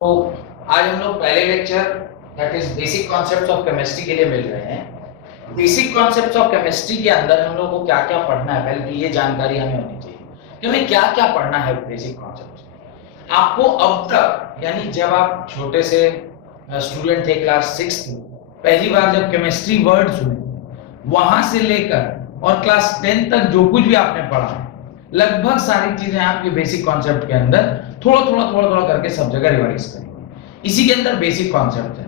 तो आज हम लोग पहले lecture that is basic concepts of chemistry के लिए मिल रहे हैं। बेसिक कॉन्सेप्ट्स ऑफ केमिस्ट्री के अंदर हम लोग को क्या क्या पढ़ना है, पहले तो ये जानकारी हमें होनी चाहिए कि हमें क्या क्या पढ़ना है बेसिक कॉन्सेप्ट्स। आपको अब तक यानी जब आप छोटे से स्टूडेंट थे क्लास 6 में पहली बार जब केमिस्ट्री वर्ड सुने, वहां से लेकर और क्लास 10 तक जो कुछ भी आपने पढ़ा है लगभग सारी चीजें आपके बेसिक कॉन्सेप्ट के अंदर थोड़ा करके सब जगह रिवाइज करेंगे। इसी के अंदर बेसिक कॉन्सेप्ट है।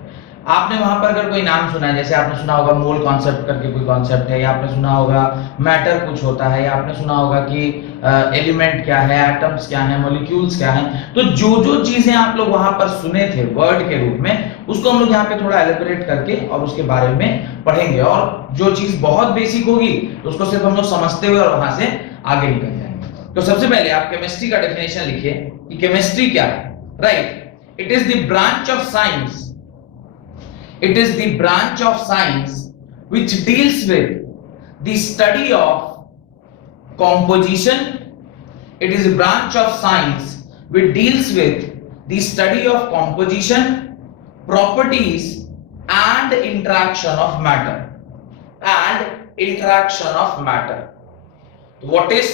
आपने वहां पर अगर कोई नाम सुना है, जैसे आपने सुना होगा मोल कॉन्सेप्ट करके कोई कॉन्सेप्ट है, या आपने सुना होगा मैटर कुछ होता है, या आपने सुना होगा कि एलिमेंट क्या है, एटम्स क्या है, मॉलिक्यूल्स क्या है। तो जो जो चीजें आप लोग वहां पर सुने थे वर्ड के रूप में, उसको हम लोग यहाँ पे थोड़ा एलिबरेट करके और उसके बारे में पढ़ेंगे। और जो चीज बहुत बेसिक होगी तो उसको सिर्फ हम लोग समझते हुए और वहां से आगे निकल जाएंगे। तो सबसे पहले आप केमिस्ट्री का डेफिनेशन लिखिए कि केमिस्ट्री क्या है। Right, it is the branch of science, it is the branch of science which deals with the study of composition. It is a branch of science which deals with the study of composition, properties and interaction of matter. What is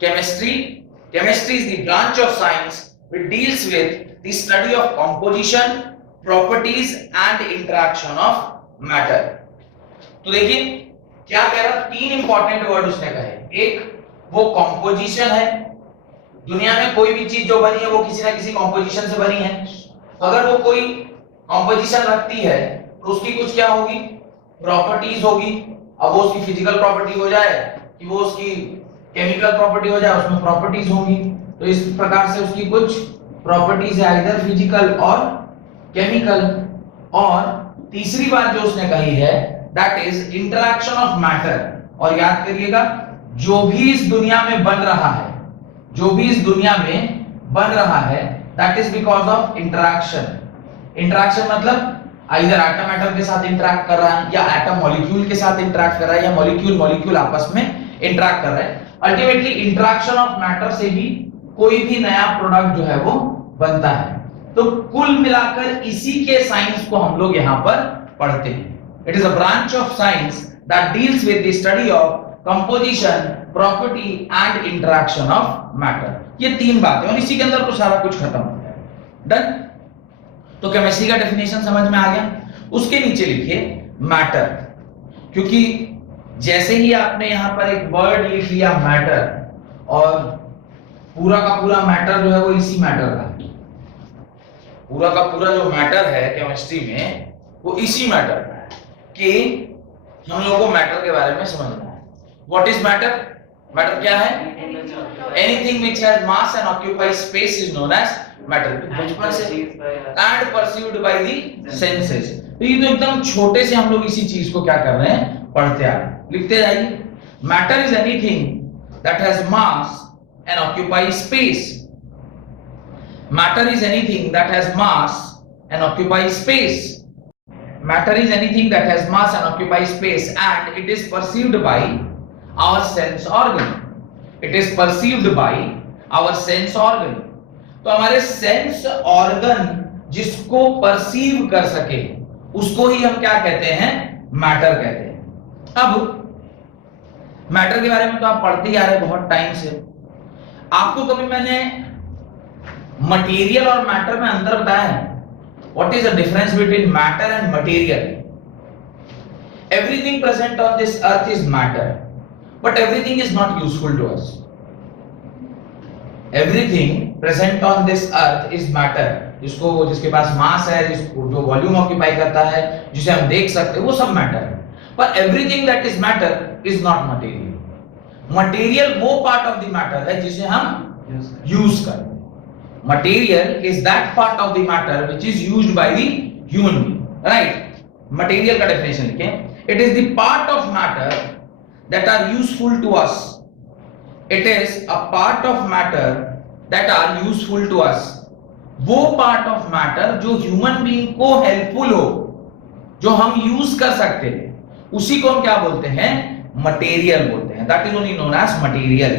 chemistry? Chemistry is the branch of science which deals with the study of composition, properties and interaction of matter. तो देखिए क्या कह रहा, तीन important word उसने कहे। एक वो कॉम्पोजिशन है, दुनिया में कोई भी चीज जो बनी है वो किसी ना किसी कॉम्पोजिशन से बनी है। अगर वो कोई कॉम्पोजिशन रखती है तो उसकी कुछ क्या होगी, प्रॉपर्टीज होगी। अब वो उसकी फिजिकल प्रॉपर्टी हो जाए कि वो उसकी केमिकल प्रॉपर्टी हो जाए, उसमें प्रॉपर्टीज होंगी। तो इस प्रकार से उसकी कुछ प्रॉपर्टीज है, इधर फिजिकल और केमिकल। और तीसरी बात जो उसने कही है that is interaction of matter. और याद करिएगा, जो भी इस दुनिया में बन रहा है, जो भी इस दुनिया में बन रहा है that is because of interaction. Interaction मतलब इधर एटम एटम के साथ इंटरेक्ट कर रहा है, या एटम मॉलिक्यूल के साथ इंटरेक्ट कर रहा है, या मॉलिक्यूल मॉलिक्यूल आपस में इंटरेक्ट कर रहे हैं। अल्टीमेटली इंटरेक्शन ऑफ मैटर से ही कोई भी नया प्रोडक्ट जो है वो बनता है। तो कुल मिलाकर इसी के साइंस को हम लोग यहां पर पढ़ते हैं। It is a branch of science that deals with the study of composition, property and interaction of matter. ये तीन बातें, और इसी के अंदर तो सारा कुछ खत्म हो गया। डन। तो केमिस्ट्री का डेफिनेशन समझ में आ गया। उसके नीचे लिखिए मैटर, क्योंकि जैसे ही आपने यहां पर एक वर्ड लिख लिया मैटर, और पूरा का पूरा मैटर जो है वो इसी मैटर का, पूरा का पूरा जो मैटर है केमिस्ट्री में वो इसी मैटर का है कि हम लोगों को मैटर के बारे में समझना है। What is matter? मैटर क्या है? Anything which has mass and occupies space is known as matter. बचपन से and perceived by the senses. तो ये तो एकदम छोटे से हम लोग इसी चीज को क्या कर रहे हैं, पढ़ते आ रहे हैं। लिखते जाइए, matter is anything that has mass and occupies space. Matter is anything that has mass and occupies space. Matter is anything that has mass and occupies space, and it is perceived by our sense organ. It is perceived by our sense organ. तो हमारे sense organ जिसको perceive कर सके उसको ही हम क्या कहते हैं, मैटर कहते हैं। अब मैटर के बारे में तो आप पढ़ते ही आ रहे बहुत टाइम से। आपको कभी मैंने मटेरियल और मैटर में अंतर बताया है? What is the difference between matter and material? Everything present on this earth is matter, but everything is not useful to us. Everything present on this earth is matter, जिसको जिसके पास मास है, जिसको जो वॉल्यूम ऑक्यूपाई करता है, जिसे हम देख सकते हैं, वो सब मैटर है। पर everything that is matter is not material. Material वो पार्ट ऑफ द मैटर है जिसे हम यूज करते हैं। Material is that part of the matter which is used by the human being, right? Material का definition लिखें, it is the part of matter that are useful to us. It is a part of matter that are useful to us. वो part of matter जो human being को helpful हो, जो हम use कर सकते हैं, उसी को हम क्या बोलते हैं, material बोलते हैं। That is only known as material.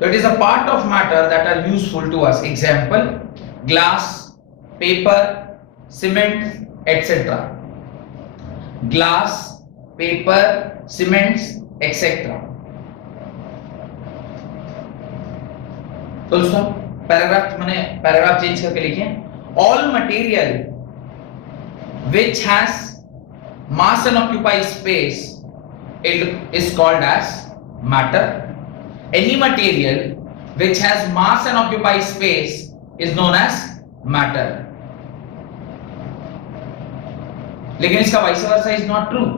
So it is a part of matter that are useful to us. Example, glass, paper, cement, etc. Glass, paper, cements, etc. तो उसको पैराग्राफ चेंज करके लिखिए. All material which has mass and occupies space it is called as matter. Any material which has mass and occupies space is known as matter. लेकिन इसका vice versa is not true.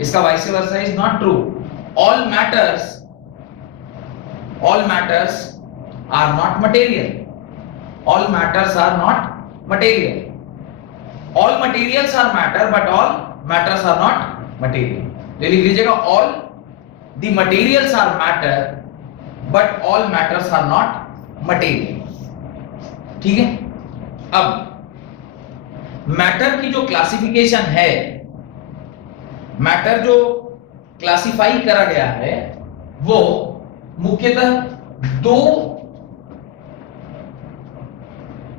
इसका vice versa is not true. All matters are not material. All matters are not material. All materials are matter, but all matters are not material. तो लिख लीजिएगा all the materials are matter, but all matters are not material. ठीक है. अब matter की जो classification है, matter जो क्लासिफाई करा गया है वो मुख्यतः दो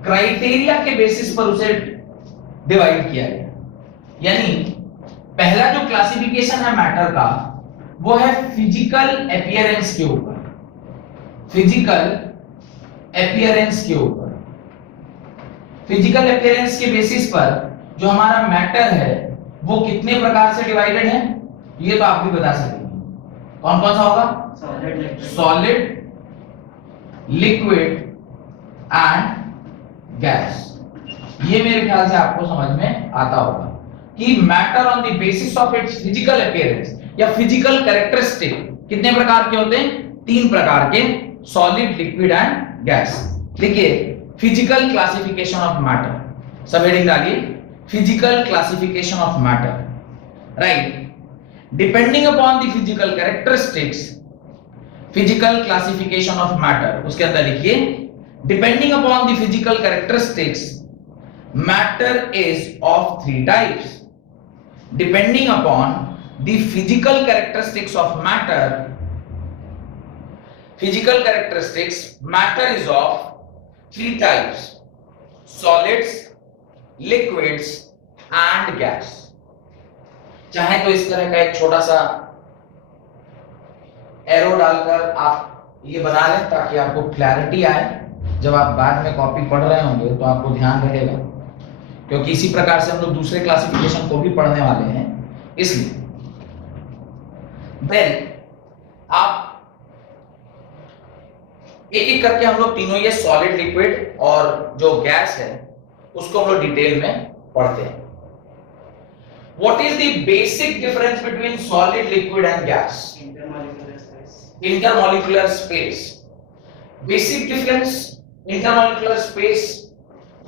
क्राइटेरिया के बेसिस पर उसे डिवाइड किया गया. यानी पहला जो क्लासिफिकेशन है मैटर का वो है फिजिकल अपीयरेंस के ऊपर. फिजिकल अपीयरेंस के ऊपर, फिजिकल अपीयरेंस के बेसिस पर जो हमारा मैटर है वो कितने प्रकार से डिवाइडेड है ये तो आप भी बता सकेंगे. कौन कौन सा होगा? Solid, liquid and gas. ये मेरे ख्याल से आपको समझ में आता होगा कि matter on the basis of its physical appearance या फिजिकल कैरेक्टरिस्टिक कितने प्रकार के होते हैं? 3 प्रकार के, सॉलिड, लिक्विड एंड गैस. देखिए फिजिकल क्लासिफिकेशन ऑफ मैटर, सब हेडिंग डालिए. Physical classification of matter, right. Depending upon the physical characteristics, physical classification of matter, उसके अंदर लिखिए depending upon the physical characteristics matter is of 3 types. Depending upon the physical characteristics of matter, physical characteristics, matter is of 3 types: solids, liquids and gas. चाहे तो इस तरह का एक छोटा सा एरो डालकर आप ये बना लें ताकि आपको क्लैरिटी आए. जब आप बाद में कॉपी पढ़ रहे होंगे तो आपको ध्यान रहेगा, क्योंकि इसी प्रकार से हम लोग दूसरे क्लासिफिकेशन को भी पढ़ने वाले हैं, इसलिए. देन आप एक एक करके हम लोग तीनों ये सॉलिड, लिक्विड और जो गैस है उसको हम लोग डिटेल में पढ़ते हैं. What is the basic difference between solid, liquid and gas? Intermolecular space. Basic difference intermolecular space.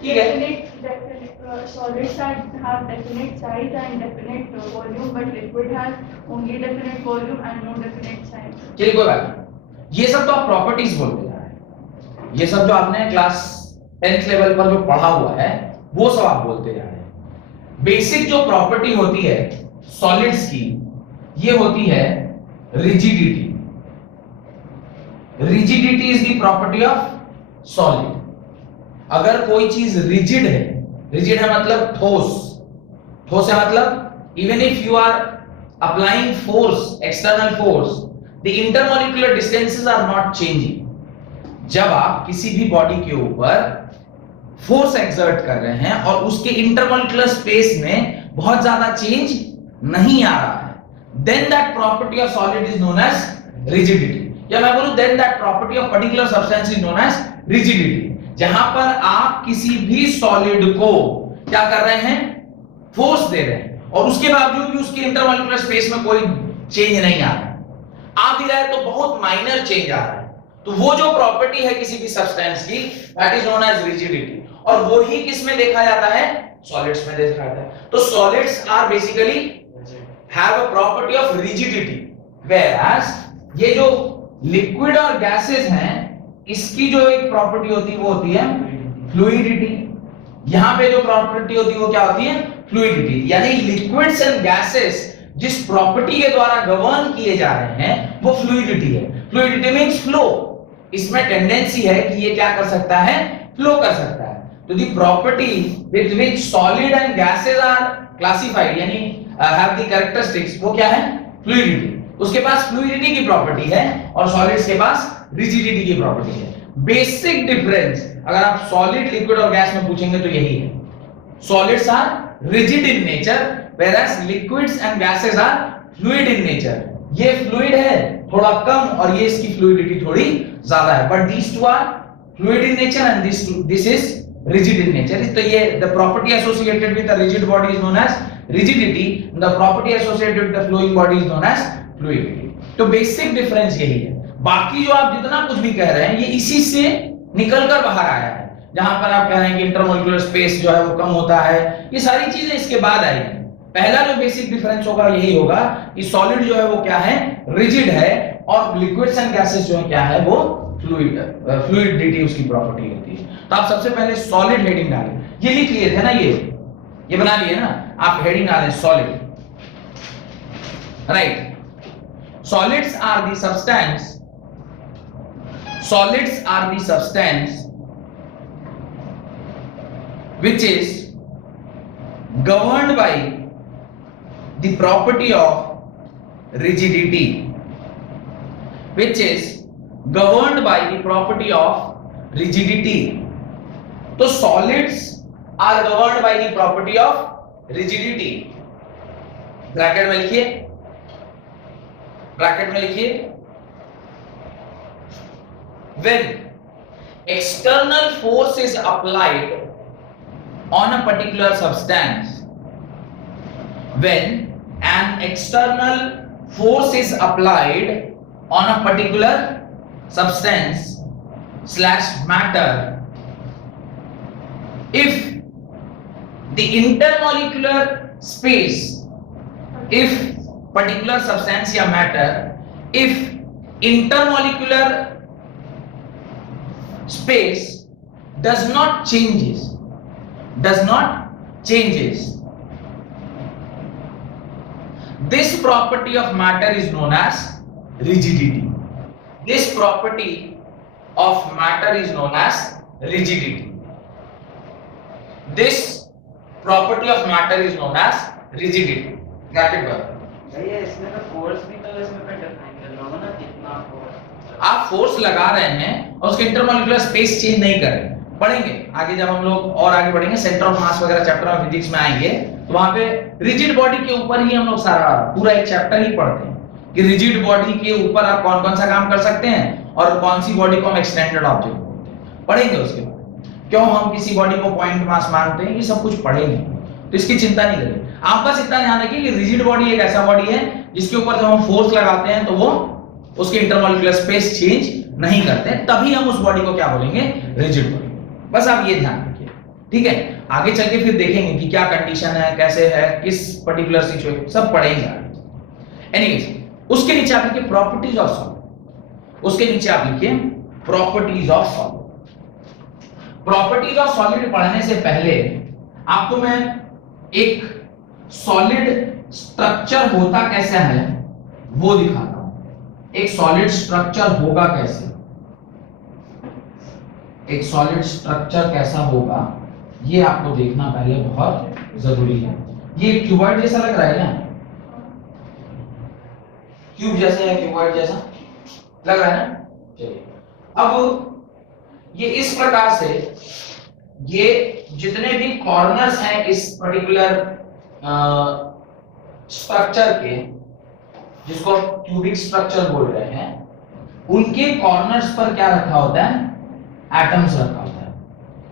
ठीक है. Solids have definite size and definite volume, but liquid has only definite volume and no definite size. चलिए कोई बात नहीं, ये सब तो आप प्रॉपर्टीज बोलते जा रहे हैं. ये सब जो आपने क्लास 10th लेवल पर जो पढ़ा हुआ है वो सब आप बोलते जा रहे हैं. बेसिक जो प्रॉपर्टी होती है सॉलिड्स की ये होती है rigidity. Rigidity is the property of solid. अगर कोई चीज रिजिड है, रिजिड है मतलब ठोस, ठोस है मतलब even if you are applying force, external force, the intermolecular distances are not changing. जब आप किसी भी बॉडी के ऊपर फोर्स एक्सर्ट कर रहे हैं और उसके इंटरमॉलिक्यूलर स्पेस में बहुत ज्यादा चेंज नहीं आ रहा है, then that property of solid is known as rigidity. या मैं बोलूं then that property of particular substance is known as rigidity. जहां पर आप किसी भी सॉलिड को क्या कर रहे हैं? फोर्स दे रहे हैं और उसके बावजूद भी उसके इंटरमॉलिक्यूलर स्पेस में कोई चेंज नहीं आ रहा है. आ भी रहा है तो बहुत माइनर चेंज आ रहा है. तो वो जो प्रॉपर्टी है किसी भी सब्सटेंस की, that is known as rigidity. और वो ही किस में देखा जाता है? सॉलिड्स में देखा जाता है. तो solids are basically have a property of rigidity, whereas ये जो लिक्विड और गैसेस हैं इसकी जो एक प्रॉपर्टी होती है वो होती है फ्लूइडिटी. यहां पे जो प्रॉपर्टी होती है वो क्या होती है? फ्लूइडिटी. यानी लिक्विड्स एंड गैसेस जिस प्रॉपर्टी के द्वारा गवर्न किए जा रहे हैं वो फ्लूइडिटी है. Fluidity means flow. इसमें टेंडेंसी है कि ये क्या कर सकता है? फ्लो कर सकता है. to the property with which solid and gases are classified, यानी have the characteristics, वो क्या है? Fluidity. उसके पास fluidity की प्रॉपर्टी है और solids के पास rigidity की प्रॉपर्टी है. बेसिक डिफरेंस अगर आप सॉलिड, लिक्विड और गैस में पूछेंगे तो यही है. Solids are rigid in nature whereas liquids and gases are fluid in nature. ये fluid है थोड़ा कम और ये इसकी fluidity थोड़ी ज्यादा है. But these two are fluid in nature and this is rigid in nature. तो ये the property associated with a rigid body is known as rigidity. The property associated with the flowing body is known as fluidity. तो basic difference यही है. बाकी जो आप जितना कुछ भी कह रहे हैं ये इसी से निकल कर बाहर आया है. जहां पर आप कह रहे हैं कि इंटरमोलिकुलर स्पेस जो है वो कम होता है, ये सारी चीजें इसके बाद आएगी. पहला जो बेसिक डिफरेंस होगा यही होगा कि सॉलिड जो है वो क्या है, रिजिड है, और लिक्विड्स एंड गैसेस जो है क्या है, वो फ्लूइडिटी उसकी प्रॉपर्टी होती है. तो आप सबसे पहले सॉलिड हेडिंग डालें. ये लिख लिए थे ना, ये बना लिए ना आप, हेडिंग डालें solid. Right. Solids are the substance, solids are the substance which is governed by the property of rigidity, which is governed by the property of rigidity. तो solids are governed by the property of rigidity. Bracket में लिखिए, bracket में लिखिए. When external force is applied on a particular substance, when an external force is applied on a particular substance slash matter, if the intermolecular space, if particular substance या matter, if intermolecular space does not changes, this property of matter is known as rigidity. This property of matter is known as rigidity. This property of matter is known as rigidity. Got it? भैया इसमें तो force भी तो इसमें पे define करना होगा ना, कितना फोर्स आप फोर्स लगा रहे हैं और उसके इंटरमोलिकुलर स्पेस चेंज नहीं कर रहे. पढ़ेंगे आगे, जब हम लोग और आगे बढ़ेंगे, सेंटर ऑफ मास वगैरह चैप्टर ऑफ फिजिक्स में आएंगे, तो वहां पे रिजिड बॉडी के ऊपर ही हम लोग सारा पूरा एक चैप्टर ही पढ़ते हैं कि रिजिड बॉडी के ऊपर आप कौन कौन सा काम कर सकते हैं और कौन सी बॉडी को हम एक्सटेंडेड ऑब्जेक्ट बोलते हैं. पढ़ेंगे उसके बाद क्यों हम किसी बॉडी को पॉइंट मास मानते हैं, ये सब कुछ पढ़ेंगे, तो इसकी चिंता नहीं करें. आप बस इतना ध्यान रखिए कि रिजिड बॉडी एक ऐसा बॉडी है जिसके ऊपर जब हम फोर्स लगाते हैं तो वो उसके इंटरमोलिकुलर स्पेस चेंज नहीं करते, तभी हम उस बॉडी को क्या बोलेंगे, रिजिड बॉडी. बस आप ये ध्यान रखिए. ठीक है, आगे चल के फिर देखेंगे कि क्या कंडीशन है, कैसे है, किस पर्टिकुलर सिचुएशन, सब पढ़ेंगे. एनीवेज, उसके नीचे आप लिखिए प्रॉपर्टीज ऑफ सॉलिड. उसके नीचे आप लिखिए properties of solid. Properties of solid पढ़ने से पहले आपको मैं एक सॉलिड स्ट्रक्चर होता कैसा है वो दिखाता हूं. एक सॉलिड स्ट्रक्चर होगा कैसे, एक सॉलिड स्ट्रक्चर कैसा होगा ये आपको देखना पहले बहुत जरूरी है. ये क्यूबॉइड जैसा लग रहा है ना, क्यूब जैसे है, क्यूबॉइड जैसा लग रहा है ना. चलिए, अब ये इस प्रकार से, ये जितने भी कॉर्नर्स हैं इस पर्टिकुलर स्ट्रक्चर के, जिसको क्यूबिक स्ट्रक्चर बोल रहे हैं, उनके कॉर्नर्स पर क्या रखा होता है, एटम्स रखा होता है.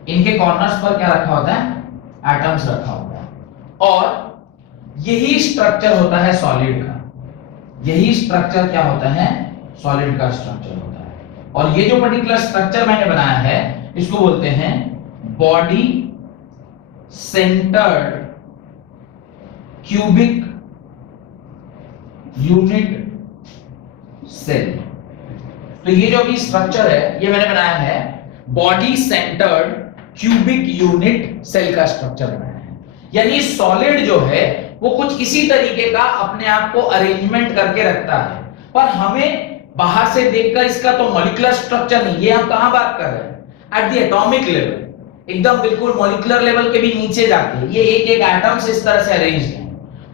इनके कॉर्नर्स पर क्या रखा होता है, एटम्स रखा होता है. और यही स्ट्रक्चर होता है सॉलिड का. यही स्ट्रक्चर क्या होता है, सॉलिड का स्ट्रक्चर होता है. और ये जो पर्टिकुलर स्ट्रक्चर मैंने बनाया है इसको बोलते हैं body centred cubic unit cell. तो ये जो भी स्ट्रक्चर है ये मैंने बनाया है body centred cubic unit cell का स्ट्रक्चर बनाया है. यानी सॉलिड जो है वो कुछ इसी तरीके का अपने आप को अरेंजमेंट करके रखता है, पर हमें बाहर से देखकर इसका तो मॉलिक्यूलर स्ट्रक्चर नहीं, ये हम कहां बात कर रहे हैं, एट द एटॉमिक लेवल. एकदम बिल्कुल मॉलिक्यूलर लेवल के भी नीचे जाके ये एक एक एटम्स इस तरह से अरेंज हैं,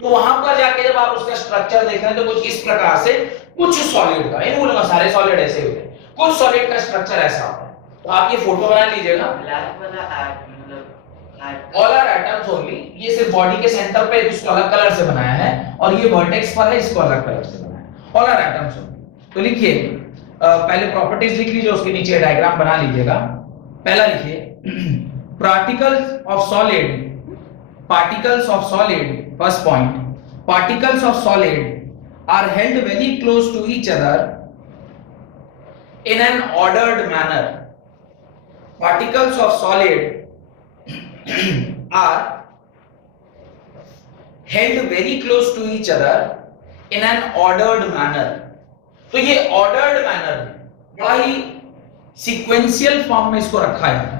तो वहां पर जाके जब आप उसका स्ट्रक्चर देख रहे हैं तो कुछ इस प्रकार से, कुछ सॉलिड का, इन बोलूंगा सारे सॉलिड ऐसे होते हैं, कुछ सॉलिड का स्ट्रक्चर ऐसा होता है। तो आप ये फोटो बना लीजिएगा। ब्लैक वाला मतलब ऑल आर एटम्स ओनली, ये सिर्फ बॉडी के सेंटर पे इसको अलग कलर से बनाया है और ये वर्टेक्स पर है, इसको अलग कलर से बनाया है। All are atoms only. तो लिखिए पहले प्रॉपर्टीज लिख लीजिए, उसके नीचे डायग्राम बना लीजिएगा। पहला लिखिए particles of solid, first point, particles of solid are held very close to each other in an ordered manner. Particles of solid are held very close to each other in an ordered manner. तो ये ordered manner बड़ा ही sequential form में इसको रखा जाता है,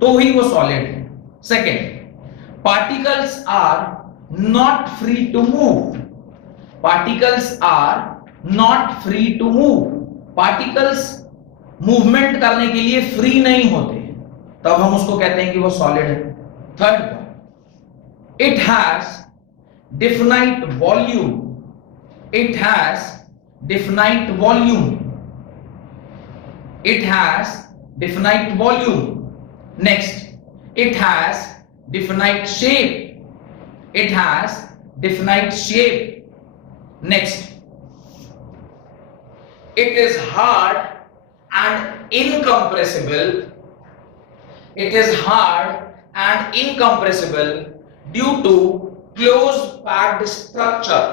तो ही वो solid है। Second, particles are not free to move. Particles are not free to move. Particles movement करने के लिए फ्री नहीं होते, तब हम उसको कहते हैं कि वो सॉलिड है। Third point, it has definite volume. It has definite volume. It has definite volume. Next, it has definite shape. It has definite shape. Next, it is hard and incompressible. It is hard and incompressible due to close packed structure.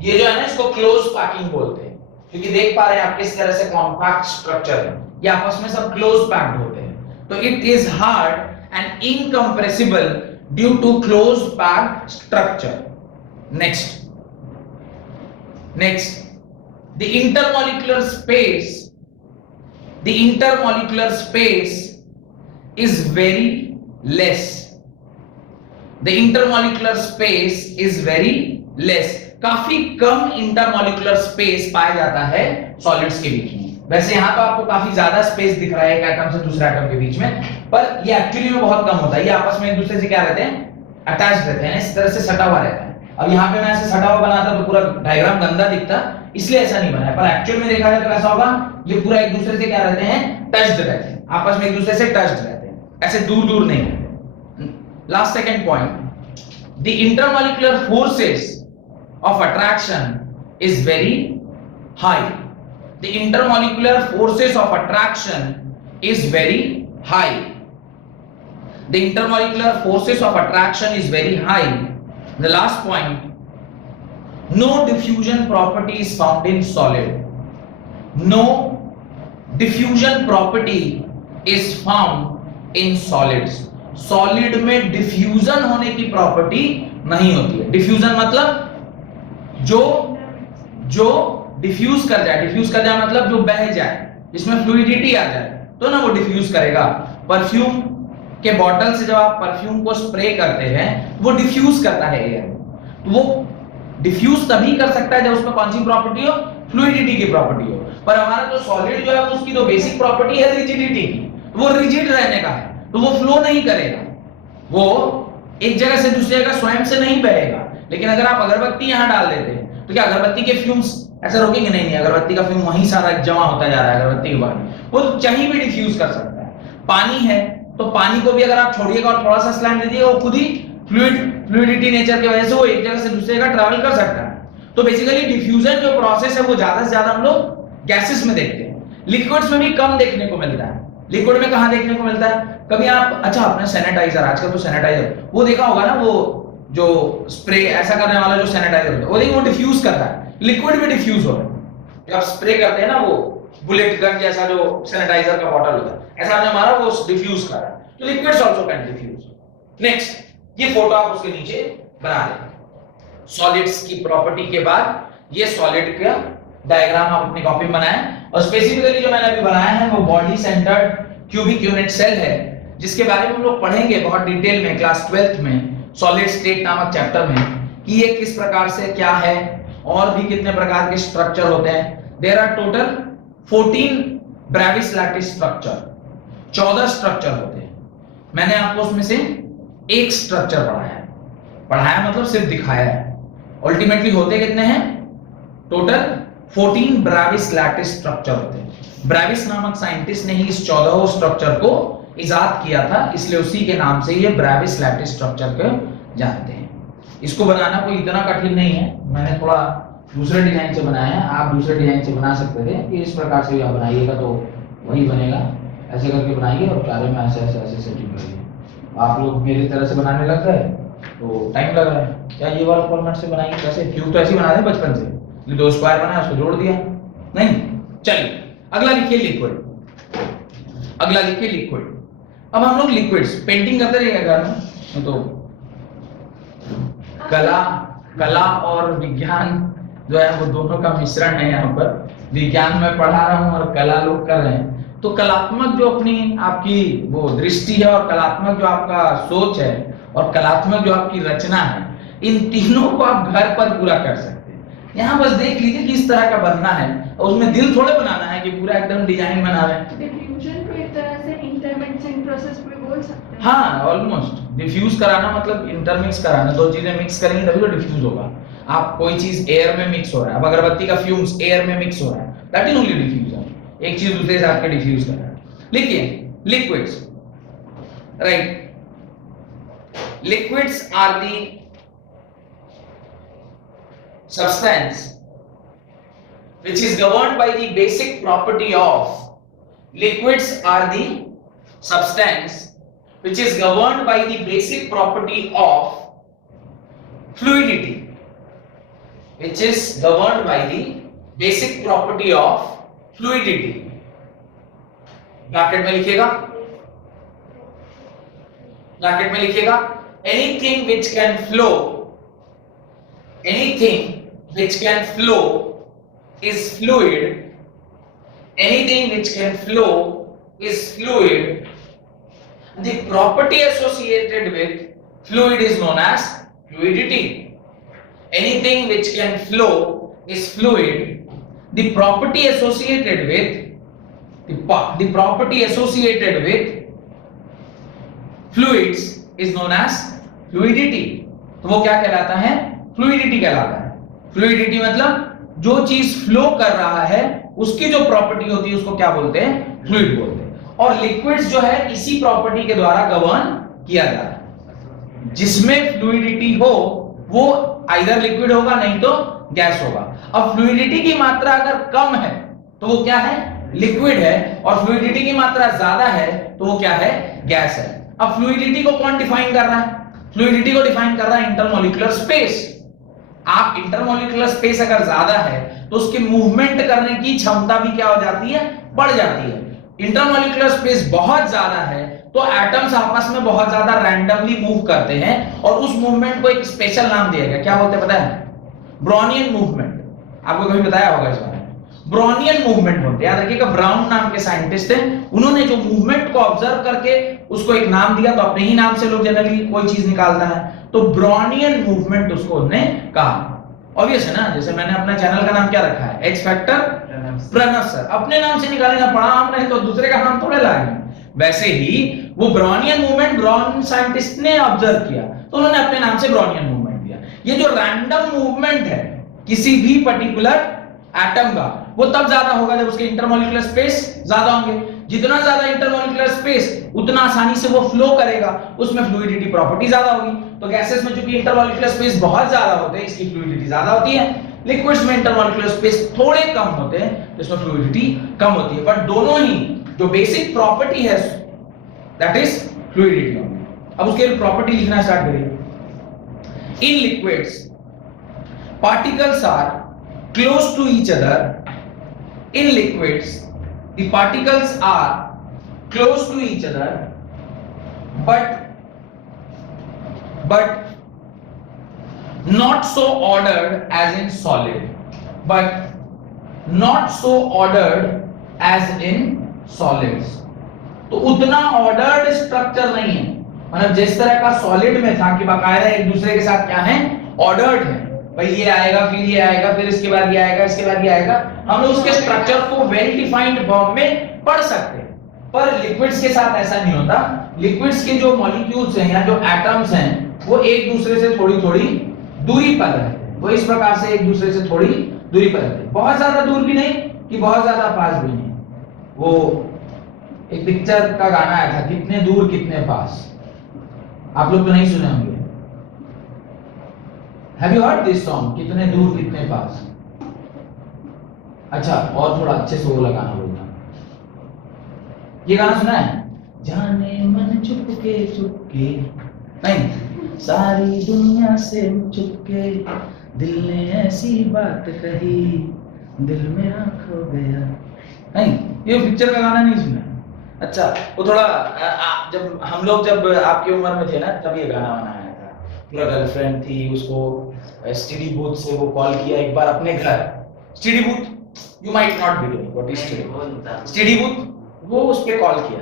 ये जो है ना, इसको close packing बोलते हैं, क्योंकि देख पा रहे हैं आप किस तरह से compact structure है, ये आपस में सब close packed होते हैं। तो it is hard and incompressible due to close packed structure. Next, the intermolecular space is very less. The intermolecular space is very less. काफी कम इंटरमॉलिक्यूलर स्पेस पाया जाता है सॉलिड्स के बीच में। वैसे यहाँ तो आपको काफी ज्यादा स्पेस दिख रहा है एक एटम से दूसरे एटम के बीच में, पर ये एक्चुअली में बहुत कम होता है। ये आपस में एक दूसरे से क्या रहते हैं, अटैच रहते हैं, इस तरह से सटा हुआ रहता है। अब यहाँ पे मैं ऐसे सटा हुआ बनाता तो पूरा डायग्राम गंदा दिखता, इसलिए ऐसा नहीं बनाया, पर एक्चुअल में देखा जाए तो ऐसा होगा, ये पूरा एक दूसरे से क्या रहते हैं, टच्ड रहते हैं, आपस में एक दूसरे से टच्ड रहते हैं, ऐसे दूर दूर नहीं रहते। Last second point, the intermolecular forces of attraction is very high. The intermolecular forces of attraction is very high. The intermolecular forces of attraction is very high. The last point, no diffusion property is found in solid. No diffusion property is found in solids. Solid में diffusion होने की property नहीं होती है। Diffusion मतलब जो diffuse कर जाए मतलब जो बह जाए, जिसमें फ्लूइडिटी आ जाए, तो ना वो डिफ्यूज करेगा। परफ्यूम के बॉटल से जब आप परफ्यूम को स्प्रे करते हैं वो डिफ्यूज करता है एयर, तो वो डिफ्यूज तभी कर सकता है जब उसमें कौन सी प्रॉपर्टी हो, फ्लूइडिटी की प्रॉपर्टी हो। पर हमारा तो सॉलिड जो है उसकी तो बेसिक प्रॉपर्टी है रिजिडिटी की, वो रिजिड रहने का है, तो वो फ्लो नहीं करेगा, वो एक जगह से दूसरी जगह स्वयं से नहीं बहेगा। लेकिन अगर आप अगरबत्ती यहाँ डाल देते हैं तो क्या अगरबत्ती के फ्यूम्स ऐसे रोकेंगे? नहीं, अगरबत्ती का फ्यूम वहीं सारा जमा होता जा रहा है अगरबत्ती के बाद, वो कहीं भी डिफ्यूज कर सकता है। पानी है तो पानी को भी अगर आप छोड़िएगा और थोड़ा सा स्लैंट दे दिएगा, वो खुद ही फ्लूइडिटी नेचर की वजह से वो एक जगह से दूसरी जगह ट्रैवल कर सकता है। तो बेसिकली डिफ्यूजन जो प्रोसेस है वो ज्यादा से ज्यादा हम लोग गैसेस में देखते हैं, लिक्विड्स में भी कम देखने को मिलता है। लिक्विड में कहां देखने को मिलता है? कभी आप, अच्छा आपने सैनिटाइजर, आजकल तो सैनिटाइजर वो देखा होगा ना, वो जो स्प्रे ऐसा करने वाला जो सैनिटाइजर होता है, वो देखिए वो डिफ्यूज करता है, लिक्विड में डिफ्यूज हो रहा है। जब आप स्प्रे करते हैं ना, वो बुलेट गन जैसा जो सैनिटाइजर का बॉटल होता है, ऐसा आपने मारा वो डिफ्यूज कर रहा है, तो liquids also can diffuse. Next, ये फोटो आप उसके नीचे बना लें। सॉलिड्स की प्रॉपर्टी के बाद ये सॉलिड का डायग्राम आप अपनी कॉपी में बनाएं, और स्पेसिफिकली जो मैंने अभी बनाया है वो body centred cubic unit cell है, जिसके बारे में हम लोग पढ़ेंगे बहुत डिटेल में क्लास 12th में सॉलिड स्टेट नामक चैप्टर में, कि ये किस प्रकार से क्या है और भी कितने प्रकार के स्ट्रक्चर होते हैं। There are total 14 Bravais lattice structure, 14 structure होते हैं। मैंने आपको उसमें से एक स्ट्रक्चर पढ़ाया मतलब सिर्फ दिखाया है। अल्टीमेटली होते कितने हैं? टोटल 14 ब्रेविस लैटिस स्ट्रक्चर होते हैं। ब्रेविस नामक साइंटिस्ट ने ही इस 14वें स्ट्रक्चर को इजाद किया था, इसलिए उसी के नाम से ये ब्रेविस लैटिस स्ट्रक्चर को जानते हैं। इसको बनाना कोई इतना कठिन नहीं है, मैंने थोड़ा दूसरे डिजाइन से बनाया है, आप दूसरे डिजाइन से बना सकते थे कि इस प्रकार से आप बनाइएगा तो वही बनेगा। ऐसे करके बनाइए और चारों में ऐसे ऐसे ऐसे सेटिंग करिए। आप लोग मेरी तरह से बनाने लग गए तो टाइम लग रहा है, क्या ये वाला फॉर्मेट से बनाइए? कैसे क्यूब तो ऐसे ही बना रहे बचपन से, ये दो स्क्वायर बनाया उसको जोड़ दिया नहीं। चलिए अगला लिखिए लिक्विड। अगला लिखिए लिक्विड। अब हम लोग लिक्विड्स पेंटिंग करते रहिएगा घर में, तो कला और विज्ञान जो है वो दोनों का मिश्रण है। यहाँ पर विज्ञान में पढ़ा रहा हूँ और कला लोग कर रहे हैं, तो कलात्मक जो अपनी आपकी वो दृष्टि है और कलात्मक जो आपका सोच है और कलात्मक जो आपकी रचना है, इन तीनों को आप घर पर पूरा कर सकते हैं। यहाँ बस देख लीजिए कि इस तरह का बनना है, और उसमें दिल थोड़े बनाना है कि पूरा एकदम डिजाइन बना रहे हैं। डिफ्यूजन को एक तरह से इंटरमिक्सिंग प्रोसेस भी बोल सकते हैं। हाँ, ऑलमोस्ट। डिफ्यूज कराना मतलब इंटरमिक्स कराना, दो चीजें मिक्स करेंगे तभी तो डिफ्यूज होगा। आप कोई चीज एयर में मिक्स हो रहा है, अब अगरबत्ती का फ्यूम्स एयर में मिक्स हो रहा है, दैट इज ओनली डिफ्यूजन। एक चीज दूसरे साथ के डिफ्यूज कर रहा है। लिखिए liquids, right. Liquids are the substance which is governed by the basic property of. Liquids are the substance which is governed by the basic property of fluidity. Which is governed by the basic property of fluidity. Bracket में लिखिएगा, bracket में लिखिएगा anything which can flow, anything which can flow is fluid, anything which can flow is fluid. The property associated with fluid is known as fluidity. Anything which can flow is fluid. The property associated with the property associated with fluids is known as fluidity. तो वो क्या कहलाता है? Fluidity कहलाता है। Fluidity मतलब जो चीज फ्लो कर रहा है उसकी जो प्रॉपर्टी होती है उसको क्या बोलते हैं? फ्लूइड बोलते हैं। और लिक्विड्स जो है इसी प्रॉपर्टी के द्वारा गवर्न किया जाता है। जिसमें फ्लूइडिटी हो वो आइदर लिक्विड होगा नहीं तो गैस होगा। अब फ्लूइडिटी की मात्रा अगर कम है तो वो क्या है? लिक्विड है, और फ्लूइडिटी की मात्रा ज्यादा है तो वो क्या है? गैस है। अब फ्लूइडिटी को कौन डिफाइन कर रहा है? फ्लूइडिटी को डिफाइन कर रहा है इंटरमोलिकुलर स्पेस। आप इंटरमोलिकुलर स्पेस अगर ज्यादा है तो उसके मूवमेंट करने की क्षमता भी क्या हो जाती है? बढ़ जाती है। इंटरमोलिकुलर स्पेस बहुत ज्यादा है तो एटम्स आपस में बहुत ज्यादा रैंडमली मूव करते हैं, और उस मूवमेंट को एक स्पेशल नाम दिया गया। क्या बोलते हैं पता है? Brownian movement. आपको कभी बताया होगा इस बारे में। ब्राउनियन मूवमेंट बोलते हैं। याद रखिएगा, ब्राउन नाम के साइंटिस्ट थे, उन्होंने जो मूवमेंट को ऑब्जर्व करके उसको एक नाम दिया। तो अपने ही नाम से लोग जनरली कोई चीज निकालता है, तो ब्राउनियन मूवमेंट उसको उन्होंने कहा। ऑब्वियस है ना, जैसे मैंने अपना चैनल का नाम क्या रखा है? X factor Pranav sir. अपने नाम से निकालेगा, पढ़ा हमने तो दूसरे का नाम थोड़े लाएंगे। वैसे ही वो ब्राउनियन मूवमेंट ब्राउन साइंटिस्ट ने ऑब्जर्व किया तो उन्होंने अपने नाम से ब्राउनियन मूवमेंट दिया। ये जो रैंडम मूवमेंट है किसी भी पर्टिकुलर एटम का, वो तब ज्यादा होगा जब उसके इंटरमोलिकुलर स्पेस ज्यादा होंगे। जितना ज्यादा इंटरमोलिकुलर स्पेस उतना आसानी से वो फ्लो करेगा, उसमें फ्लूइडिटी प्रॉपर्टी ज्यादा होगी। तो गैसेस में चूंकि इंटरमोलिकुलर स्पेस बहुत ज्यादा होते हैं इसकी फ्लूइडिटी ज्यादा होती है। लिक्विड्स में इंटरमोलिकुलर स्पेस थोड़े कम होते हैं जिसमें फ्लूइडिटी कम होती है, बट दोनों ही जो बेसिक प्रॉपर्टी है दैट इज फ्लूइडिटी। अब उसके प्रॉपर्टी लिखना स्टार्ट करिए। In liquids particles are close to each other. In liquids the particles are close to each other, but not so ordered as in solid, but not so ordered as in solids. तो उतना ordered structure नहीं है, मतलब जिस तरह का solid में था कि बाकायदा एक दूसरे के साथ क्या है? ऑर्डर्ड है। भाई ये आएगा, फिर ये आएगा, फिर इसके बाद ये आएगा, इसके बाद ये आएगा। हम लोग उसके स्ट्रक्चर को वेल डिफाइंड फॉर्म में पढ़ सकते हैं, पर लिक्विड्स के साथ ऐसा नहीं होता। लिक्विड्स के जो मॉलिक्यूल्स हैं या जो एटम्स हैं वो एक दूसरे से थोड़ी थोड़ी दूरी पर रहते हैं। वो इस प्रकार से एक दूसरे से थोड़ी दूरी पर रहते हैं, बहुत ज्यादा दूर भी नहीं कि बहुत ज्यादा पास भी नहीं। वो एक पिक्चर का गाना आया था, कितने दूर कितने पास, आप लोग तो नहीं सुने होंगे। Have you heard this song, कितने दूर कितने पास? अच्छा, और थोड़ा अच्छे से वो लगाना बोलना। ये गाना सुना है? जाने मन चुपके चुपके, नहीं, सारी दुनिया से चुपके, दिल ने ऐसी बात कही, दिल मेरा खो गया। नहीं, ये पिक्चर का गाना नहीं सुना? अच्छा, वो थोड़ा जब हम लोग जब आपकी उम्र में थे ना, तब ये गाना बनाया था। पूरा गर्लफ्रेंड थी, उसको एसटीडी बूथ से वो कॉल किया एक बार अपने घर। STD booth, you might not be doing what is STD booth, वो उस पे कॉल किया,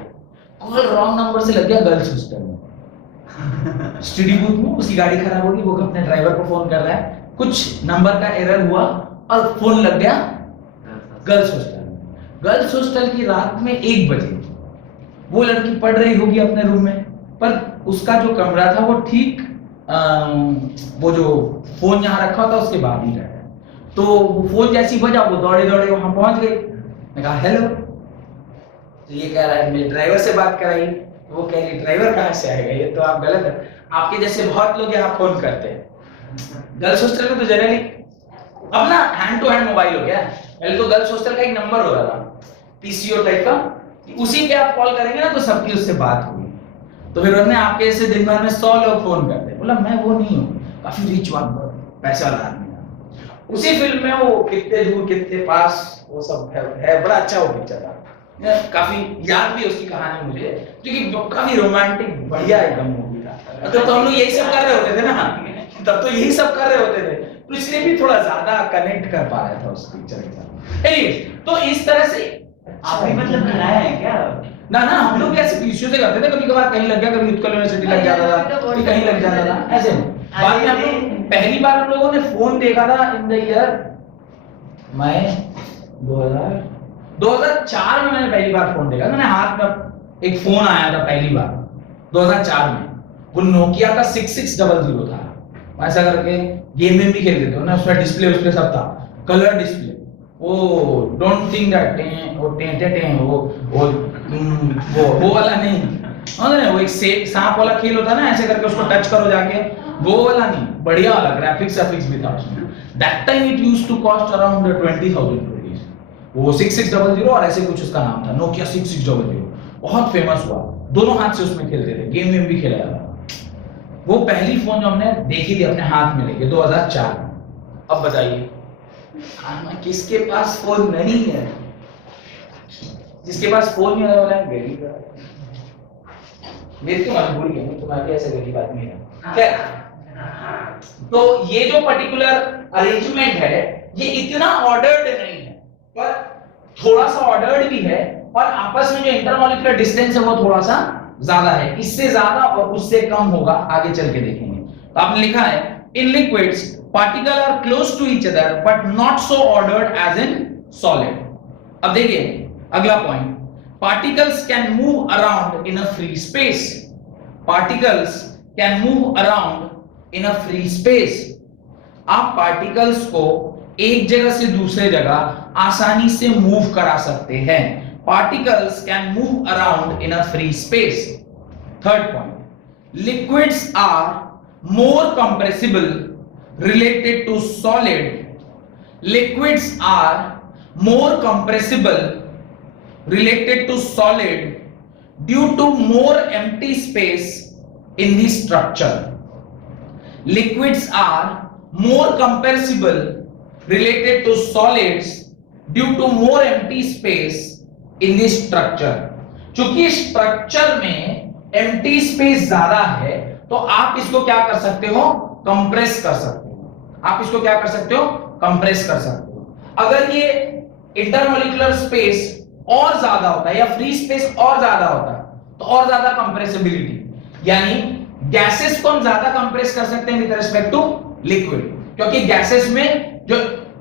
कॉल रॉन्ग नंबर से लग गया गर्ल्स हॉस्टल में। एसटीडी बूथ में उसकी गाड़ी खराब होगी, वो अपने ड्राइवर को फोन कर रहा है, कुछ नंबर का एरर हुआ और फोन लग गया गर्ल्स हॉस्टल में। गर्ल्स हॉस्टल की रात में 1 बजे वो लड़की पढ़ रही होगी अपने रूम में, पर उसका जो कमरा था वो ठीक वो जो फोन यहाँ रखा था उसके बाद ही रहता। तो वो फोन जैसी बजा, वो दौड़े दौड़े वहां पहुंच गई। मैं कहा हेलो, तो ये कह रहा है मेरे ड्राइवर से बात कराई। तो वो कह रही ड्राइवर कहाँ से आएगा, ये तो आप गलत है, आपके जैसे बहुत लोग यहाँ फोन करते हैं। गर्ल्स हॉस्टल में तो जनरली अब ना हैंड टू हैंड मोबाइल हो गया। पहले तो गर्ल्स हॉस्टल का एक नंबर होता था, पीसीओ टाइप का, उसी पे आप कॉल करेंगे ना तो सबकी उससे बात होगी। तो फिर उन्होंने आपके से दिन भर में 100 लोग फोन करते हैं। बोला मैं वो नहीं हूँ, काफी रिच पैसा वाला आदमी। उसी फिल्म में वो कितने दूर कितने पास वो सब है। बड़ा अच्छा वो पिक्चर था, काफी याद भी उसकी कहानी मुझे, क्योंकि काफी रोमांटिक बढ़िया एकदम मूवी था। तो हम लोग यही सब कर रहे होते थे ना, तब तो यही सब कर रहे होते थे, तो इसलिए भी थोड़ा ज्यादा कनेक्ट कर पा रहा था उस पिक्चर के साथ। एनीवेज, तो इस तरह से आपने मतलब बनाया है क्या? ना हम लोग ऐसे पीसीओ से करते थे, कभी कभार कहीं लग गया, कभी उत्कल यूनिवर्सिटी लग जाता था, कभी कहीं लग जाता था ऐसे। बाद में हम लोग पहली बार हम लोगों ने फोन देखा था इन द ईयर मैं 2004 में मैंने पहली बार फोन देखा। मैंने हाथ में एक फोन आया था पहली बार 2004 में, वो नोकिया का 6600 था। ऐसा करके गेम में भी खेलते थे ना, उसमें डिस्प्ले उसपे सब था, कलर डिस्प्ले। वो डोंट थिंक दैट वो वाला नहीं, वो एक सांप वाला खेल होता ना, ऐसे करके उसको टच करो जाके, वो वाला नहीं, बढ़िया वाला ग्राफिक्स भी था उसमें। That time it used to cost around 20,000 rupees. वो 6600 और ऐसे कुछ उसका नाम था, नोकिया 6600। बहुत फेमस हुआ, दोनों हाथ से उसमें खेलते थे, गेम में भी खेला जाता। वो पहली फोन जो हमने देखी थी अपने हाथ में लेके 2004 में। अब बताइए किसके पास फोन नहीं है? जिसके पास फोन नहीं है गरीब है। मेरी तो मजबूरी है, तुम्हारी ऐसे गरीब आदमी है क्या? तो ये जो पर्टिकुलर अरेंजमेंट है ये इतना ऑर्डर्ड नहीं है, पर थोड़ा सा ऑर्डर्ड भी है, और आपस में जो इंटरमॉलिक्यूलर डिस्टेंस है वो थोड़ा सा ज्यादा है। इससे ज्यादा और उससे कम होगा, आगे चल के देखेंगे। तो आपने लिखा है in liquids particle are close to each other but not so ordered as in solid. अब देखिए अगला point, particles can move around in a free space. Particles can move around in a free space. आप particles को एक जगह से दूसरे जगह आसानी से मूव करा सकते हैं। Particles can move around in a free space. Third point, liquids are more compressible related to solid. Liquids are more compressible related to solid due to more empty space in the structure. Liquids are more compressible related to solids due to more empty space in this structure. चूंकि structure में empty space ज्यादा है, तो आप इसको क्या कर सकते हो? कंप्रेस कर सकते हो। आप इसको क्या कर सकते हो? कंप्रेस कर सकते हो। अगर ये इंटरमॉलिक्यूलर स्पेस और ज्यादा होता है या फ्री स्पेस और ज्यादा होता है तो और ज्यादा कंप्रेसिबिलिटी, यानी गैसेस को हम ज्यादा कंप्रेस कर सकते हैं विद रिस्पेक्ट टू लिक्विड, क्योंकि गैसेस में जो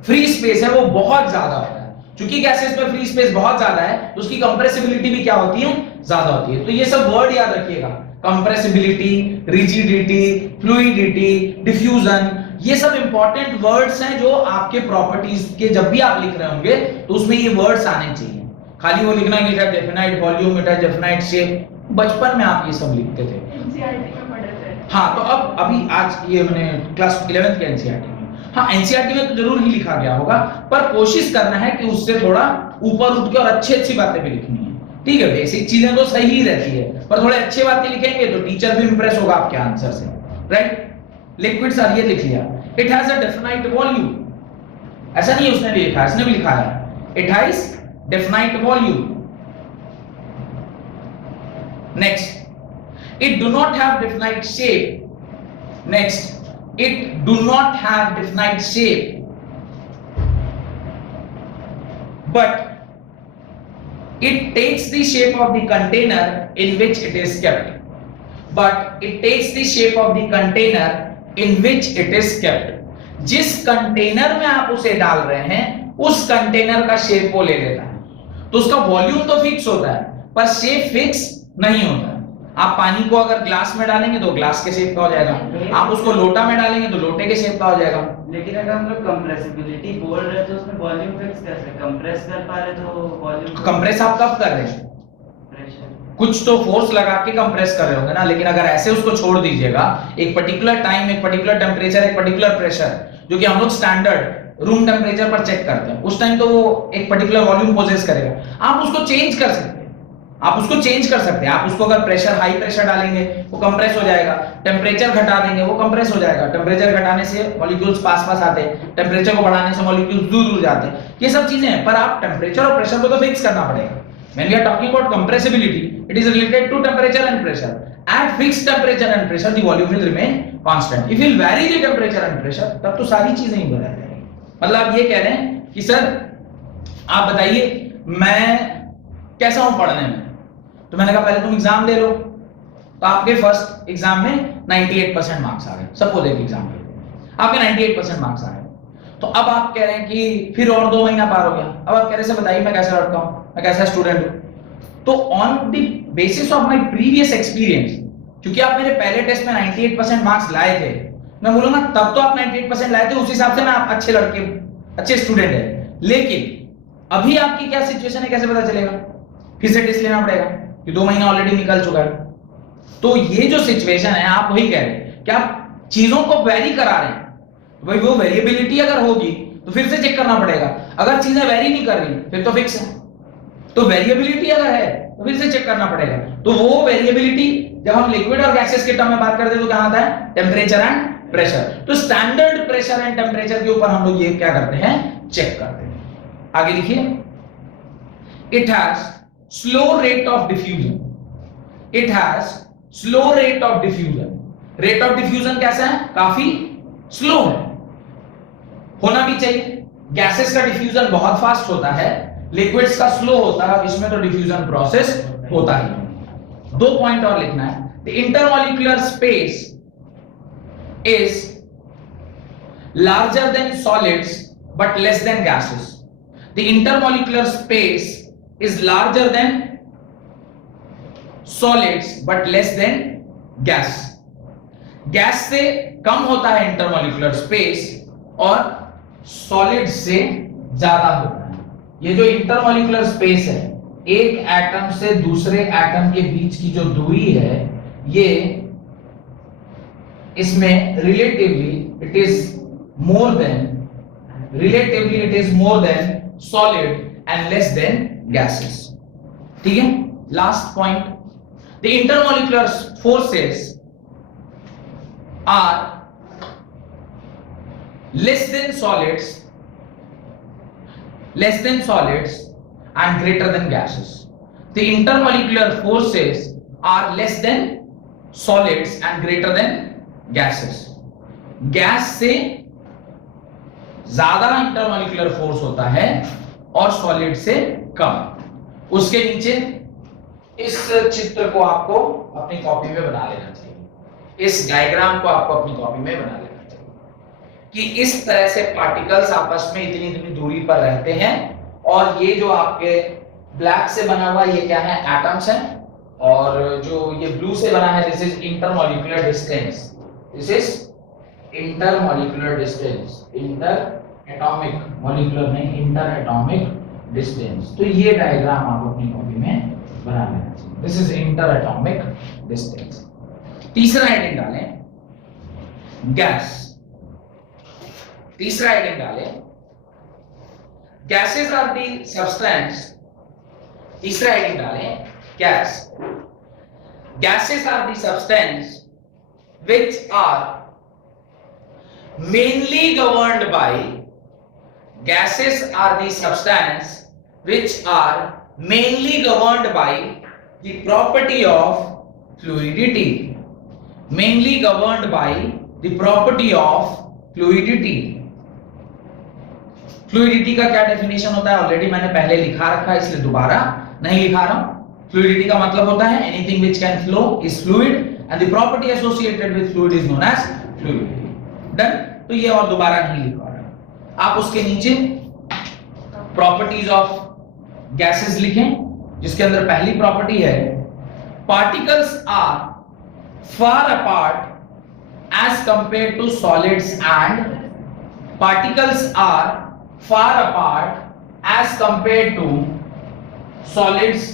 फ्री स्पेस है वो बहुत ज्यादा होता है। क्योंकि गैसेस में फ्री स्पेस बहुत ज्यादा है तो उसकी कंप्रेसिबिलिटी भी क्या होती है, ज्यादा होती है। तो ये सब वर्ड याद रखिएगा, कंप्रेसिबिलिटी, रिजिडिटी, फ्लूइडिटी, डिफ्यूजन, ये सब इंपॉर्टेंट वर्ड्स हैं जो आपके प्रॉपर्टीज के जब भी आप लिख रहे होंगे तो उसमें ये वर्ड्स आने चाहिए। खाली वो लिखना नहीं था definite volume, it definite shape, बचपन में आप ये सब लिखते थे। एनसीईआरटी में पढ़े थे। हाँ, तो अब अभी आज ये मैंने क्लास 11th के एनसीईआरटी में, हाँ एनसीईआरटी में तो जरूर ही लिखा गया होगा, पर कोशिश करना है कि उससे थोड़ा ऊपर उठ के और अच्छी अच्छी बातें भी लिखनी है। ठीक है, बेसिक चीजें तो सही ही रहती है, पर थोड़े अच्छी बातें लिखेंगे तो टीचर भी इंप्रेस होगा आपके आंसर से, राइट। लिक्विड्स आर, ये लिख लिया, it has a definite volume, ऐसा नहीं है उसने भी लिखा, इसने भी लिखा है it has definite volume. Next, it do not have definite shape. Next, it do not have definite shape, but it takes the shape of the container in which it is kept. But it takes the shape of the container in which it is kept. जिस container में आप उसे डाल रहे हैं उस container का shape वो ले लेता है। तो उसका वॉल्यूम तो फिक्स होता है पर शेप फिक्स नहीं होता। आप पानी को अगर ग्लास में डालेंगे तो ग्लास के शेप का हो जाएगा, आप उसको लोटा में डालेंगे तो लोटे के शेप का हो जाएगा। लेकिन अगर हम लोग कंप्रेसिबिलिटी बोल रहे हैं तो उसमें वॉल्यूम फिक्स कैसे, कंप्रेस कर पा रहे तो वॉल्यूम कंप्रेस आप कब कर रहे हैं, प्रेशर, कुछ तो फोर्स लगा के कंप्रेस कर रहे होंगे ना। लेकिन अगर ऐसे उसको छोड़ दीजिएगा, एक पर्टिकुलर टाइम, एक पर्टिकुलर टेम्परेचर, एक पर्टिकुलर प्रेशर, जो कि हम लोग स्टैंडर्ड रूम टेम्परेचर पर चेक करते हैं, उस टाइम तो वो एक पर्टिकुलर वॉल्यूम पोजेस करेगा। आप उसको चेंज कर सकते हैं, आप उसको चेंज कर सकते हैं। आप उसको अगर प्रेशर, हाई प्रेशर डालेंगे वो कंप्रेस हो जाएगा, टेम्परेचर घटा देंगे वो कंप्रेस हो जाएगा। टेम्परेचर घटाने से मॉलिक्यूल्स पास पास आते हैं, टेम्परेचर को बढ़ाने से मॉलिक्यूल्स दूर दूर जाते हैं। ये सब चीजें हैं, पर आप टेम्परेचर और प्रेशर को तो फिक्स करना पड़ेगा। When we are talking about compressibility, it is related to temperature and pressure. At fixed temperature and pressure, the volume will remain constant. If you vary the temperature and pressure, तब तो सारी चीजें ही बदल जाएंगी। मतलब आप ये कह रहे हैं कि सर आप बताइए मैं कैसा हूं पढ़ने में, तो मैंने कहा पहले तुम एग्जाम दे लो। तो आपके फर्स्ट एग्जाम में 98% मार्क्स आ गए, सपोज एक एग्जाम के आपके 98% मार्क्स आ गए। तो अब आप कह रहे हैं कि फिर और 2 महीना पार हो गया, अब आप कह रहे हैं बताइए मैं कैसा लड़का हूं, मैं कैसा स्टूडेंट हूं। तो on the basis of my previous experience, क्योंकि आप मेरे पहले टेस्ट में 98% मार्क्स लाए थे, मैं बोलूंगा तब तो आप 98% लाए थे, उस हिसाब से ना आप अच्छे लड़के, अच्छे स्टूडेंट है। लेकिन अभी आपकी क्या सिचुएशन है कैसे पता चलेगा, फिर से टेस्ट लेना पड़ेगा कि 2 महीना ऑलरेडी निकल चुका है। तो ये जो सिचुएशन है आप वही कह रहे हैं कि आप चीजों को वेरी करा रहे हैं। भाई वो वेरिएबिलिटी अगर होगी तो फिर से चेक करना पड़ेगा, अगर चीजें वेरी नहीं कर रही फिर तो फिक्स है। तो वेरिएबिलिटी अगर है तो फिर से चेक करना पड़ेगा। तो वो वेरिएबिलिटी जब हम लिक्विड और गैसेस के टर्म में बात करते हैं तो क्या आता है, टेम्परेचर एंड प्रेशर। तो स्टैंडर्ड प्रेशर एंड टेम्परेचर के ऊपर हम लोग ये क्या करते हैं, चेक करते हैं। आगे लिखिए, it has slow rate of diffusion, it has slow rate of diffusion. Rate of diffusion कैसा है, काफी स्लो है, होना भी चाहिए। गैसेस का डिफ्यूजन बहुत फास्ट होता है, लिक्विड्स का स्लो होता है, इसमें तो डिफ्यूजन प्रोसेस होता ही। 2 पॉइंट और लिखना है, the intermolecular space is larger than solids but less than gases. The intermolecular space is larger than solids but less than gas. Gas से कम होता है इंटरमॉलिक्यूलर स्पेस और सॉलिड से ज्यादा होता है। ये जो इंटरमॉलिक्यूलर स्पेस है, एक एटम से दूसरे एटम के बीच की जो दूरी है, ये इसमें relatively it is more than solid and less than gases. ठीक है, last point, the intermolecular forces are less than solids and greater than gases. The intermolecular forces are less than solids and greater than gases. Gas से ज्यादा intermolecular force होता है और solid से कम। उसके नीचे इस चित्र को आपको अपनी कॉपी में बना लेना चाहिए, इस डायग्राम को आपको अपनी कॉपी में बना लेना चाहिए कि इस तरह से पार्टिकल्स आपस में इतनी इतनी दूरी पर रहते हैं और ये जो आपके ब्लैक से बना हुआ ये क्या है, एटम्स हैं, और जो ये ब्लू से बना है this is intermolecular distance, this is intermolecular distance, inter atomic, molecular नहीं, इंटर एटॉमिक डिस्टेंस। तो ये डायग्राम आप अपनी कॉपी में बना लेना चाहिए, this is inter atomic distance. तीसरा हेडिंग डालें गैस, तीसरा हेडिंग डालें गैसेस आर दी सब्सटेंस, तीसरा हेडिंग डालें gas, gases are the substance which are mainly governed by, gases are the substance which are mainly governed by the property of fluidity, mainly governed by the property of fluidity। Fluidity का क्या definition होता है already मैंने पहले लिखा रखा है, इसलिए दोबारा नहीं लिखा रहा हूं। फ्लूइडिटी का मतलब होता है anything which can flow is fluid and the property associated with fluid is known as fluidity. Done. तो ये और दोबारा नहीं लिखा रहा, आप उसके नीचे प्रॉपर्टीज ऑफ गैसेस लिखें, जिसके अंदर पहली प्रॉपर्टी है particles are far apart as compare to solids and particles are far apart as compared to solids,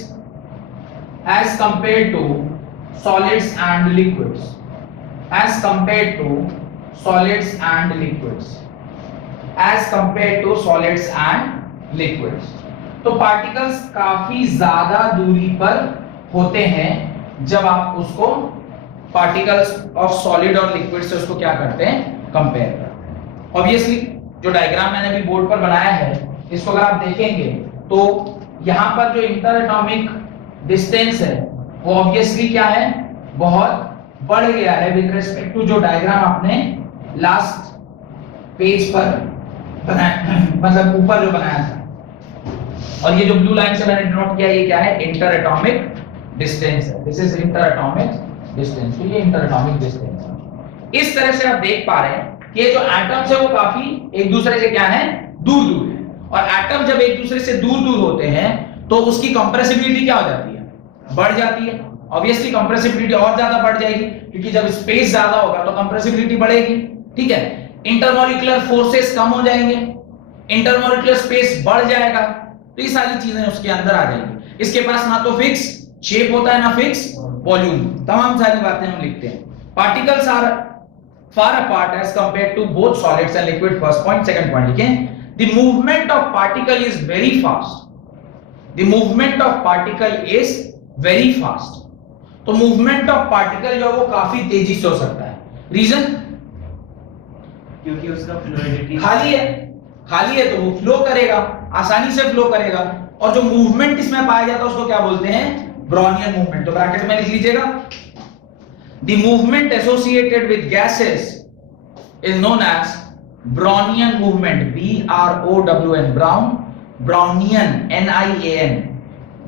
as compared to solids and liquids, as compared to solids and liquids, as compared to solids and liquids। तो particles काफी ज्यादा दूरी पर होते हैं जब आप उसको पार्टिकल्स ऑफ सॉलिड और लिक्विड से उसको क्या करते हैं, कंपेयर करते हैं। ऑब्वियसली जो डायग्राम मैंने भी बोर्ड पर बनाया है इसको अगर आप देखेंगे तो यहां पर जो इंटर एटॉमिक डिस्टेंस है वो ऑब्वियसली क्या है, बहुत बढ़ गया है विद रिस्पेक्ट टू जो डायग्राम आपने लास्ट पेज पर बनाया, मतलब ऊपर जो बनाया था। और ये जो ब्लू लाइन से मैंने डिनोट किया ये क्या है, इंटर एटॉमिक डिस्टेंस है, this is inter atomic distance. तो ये इंटर एटॉमिक डिस्टेंस है। इस तरह से आप देख पा रहे हैं कि जो एटम्स है वो काफी एक दूसरे से क्या है, दूर दूर है, और एटम जब एक दूसरे से दूर दूर होते हैं तो उसकी कंप्रेसिबिलिटी क्या हो जाती है, बढ़ जाती है। ऑब्वियसली कंप्रेसिबिलिटी और ज्यादा बढ़ जाएगी क्योंकि जब स्पेस ज्यादा होगा तो कंप्रेसिबिलिटी बढ़ेगी, ठीक है। इंटरमॉलिक्यूलर फोर्सेस कम हो जाएंगे, इंटरमॉलिक्यूलर स्पेस बढ़ जाएगा, तो ये सारी चीजें उसके अंदर आ जाएंगी। इसके पास ना तो फिक्स शेप होता है ना फिक्स वॉल्यूम, तमाम सारी बातें हम लिखते हैं। Particles are far apart as compared to both solids and liquid, first point। second point लिखें, the movement of particle is very fast, the movement of particle is very fast। तो movement of particle जो है वो काफी तेजी से हो सकता है। रीजन, क्योंकि उसका फ्लूइडिटी खाली है तो वो फ्लो करेगा, आसानी से फ्लो करेगा, और जो मूवमेंट इसमें पाया जाता है उसको क्या बोलते हैं, ब्राउनियन मूवमेंट। तो ब्रैकेट में लिख लीजिएगा, the movement associated with gases is known as Brownian movement, B-R-O-W-N, Brownian, N-I-A-N,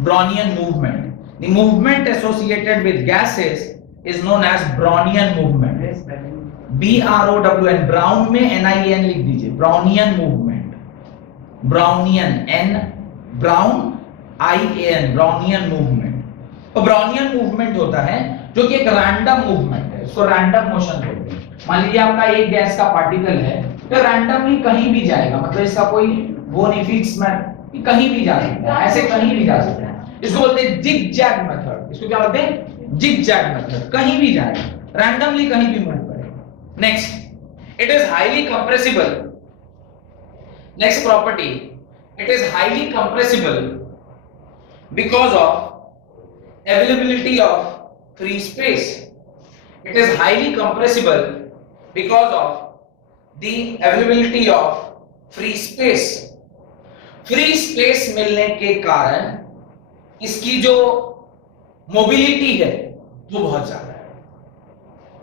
Brownian movement। The movement associated with gases is known as Brownian movement, B-R-O-W-N, Brown में N-I-A-N लिख दीजिए, Brownian movement, Brownian, N, Brown, I-A-N, Brownian movement। तो Brownian movement होता है जो कि एक random movement है, इसको रैंडम मोशन बोलते हैं। मान लीजिए आपका एक गैस का पार्टिकल है तो रैंडमली कहीं भी जाएगा, मतलब इसका कोई वो नहीं फिक्स में, कहीं भी जा सकता है, ऐसे कहीं भी जा सकता है। इसको बोलते हैं जिग जैग मेथड। इसको क्या बोलते हैं, जिग जैग मेथड। कहीं भी जाएगा, रैंडमली कहीं भी मूव करेगा। Next, it is highly compressible. Next property, it is highly compressible because of availability of free space। It is highly compressible because of the availability of free space। free space मिलने के कारण इसकी जो mobility है वो बहुत ज्यादा है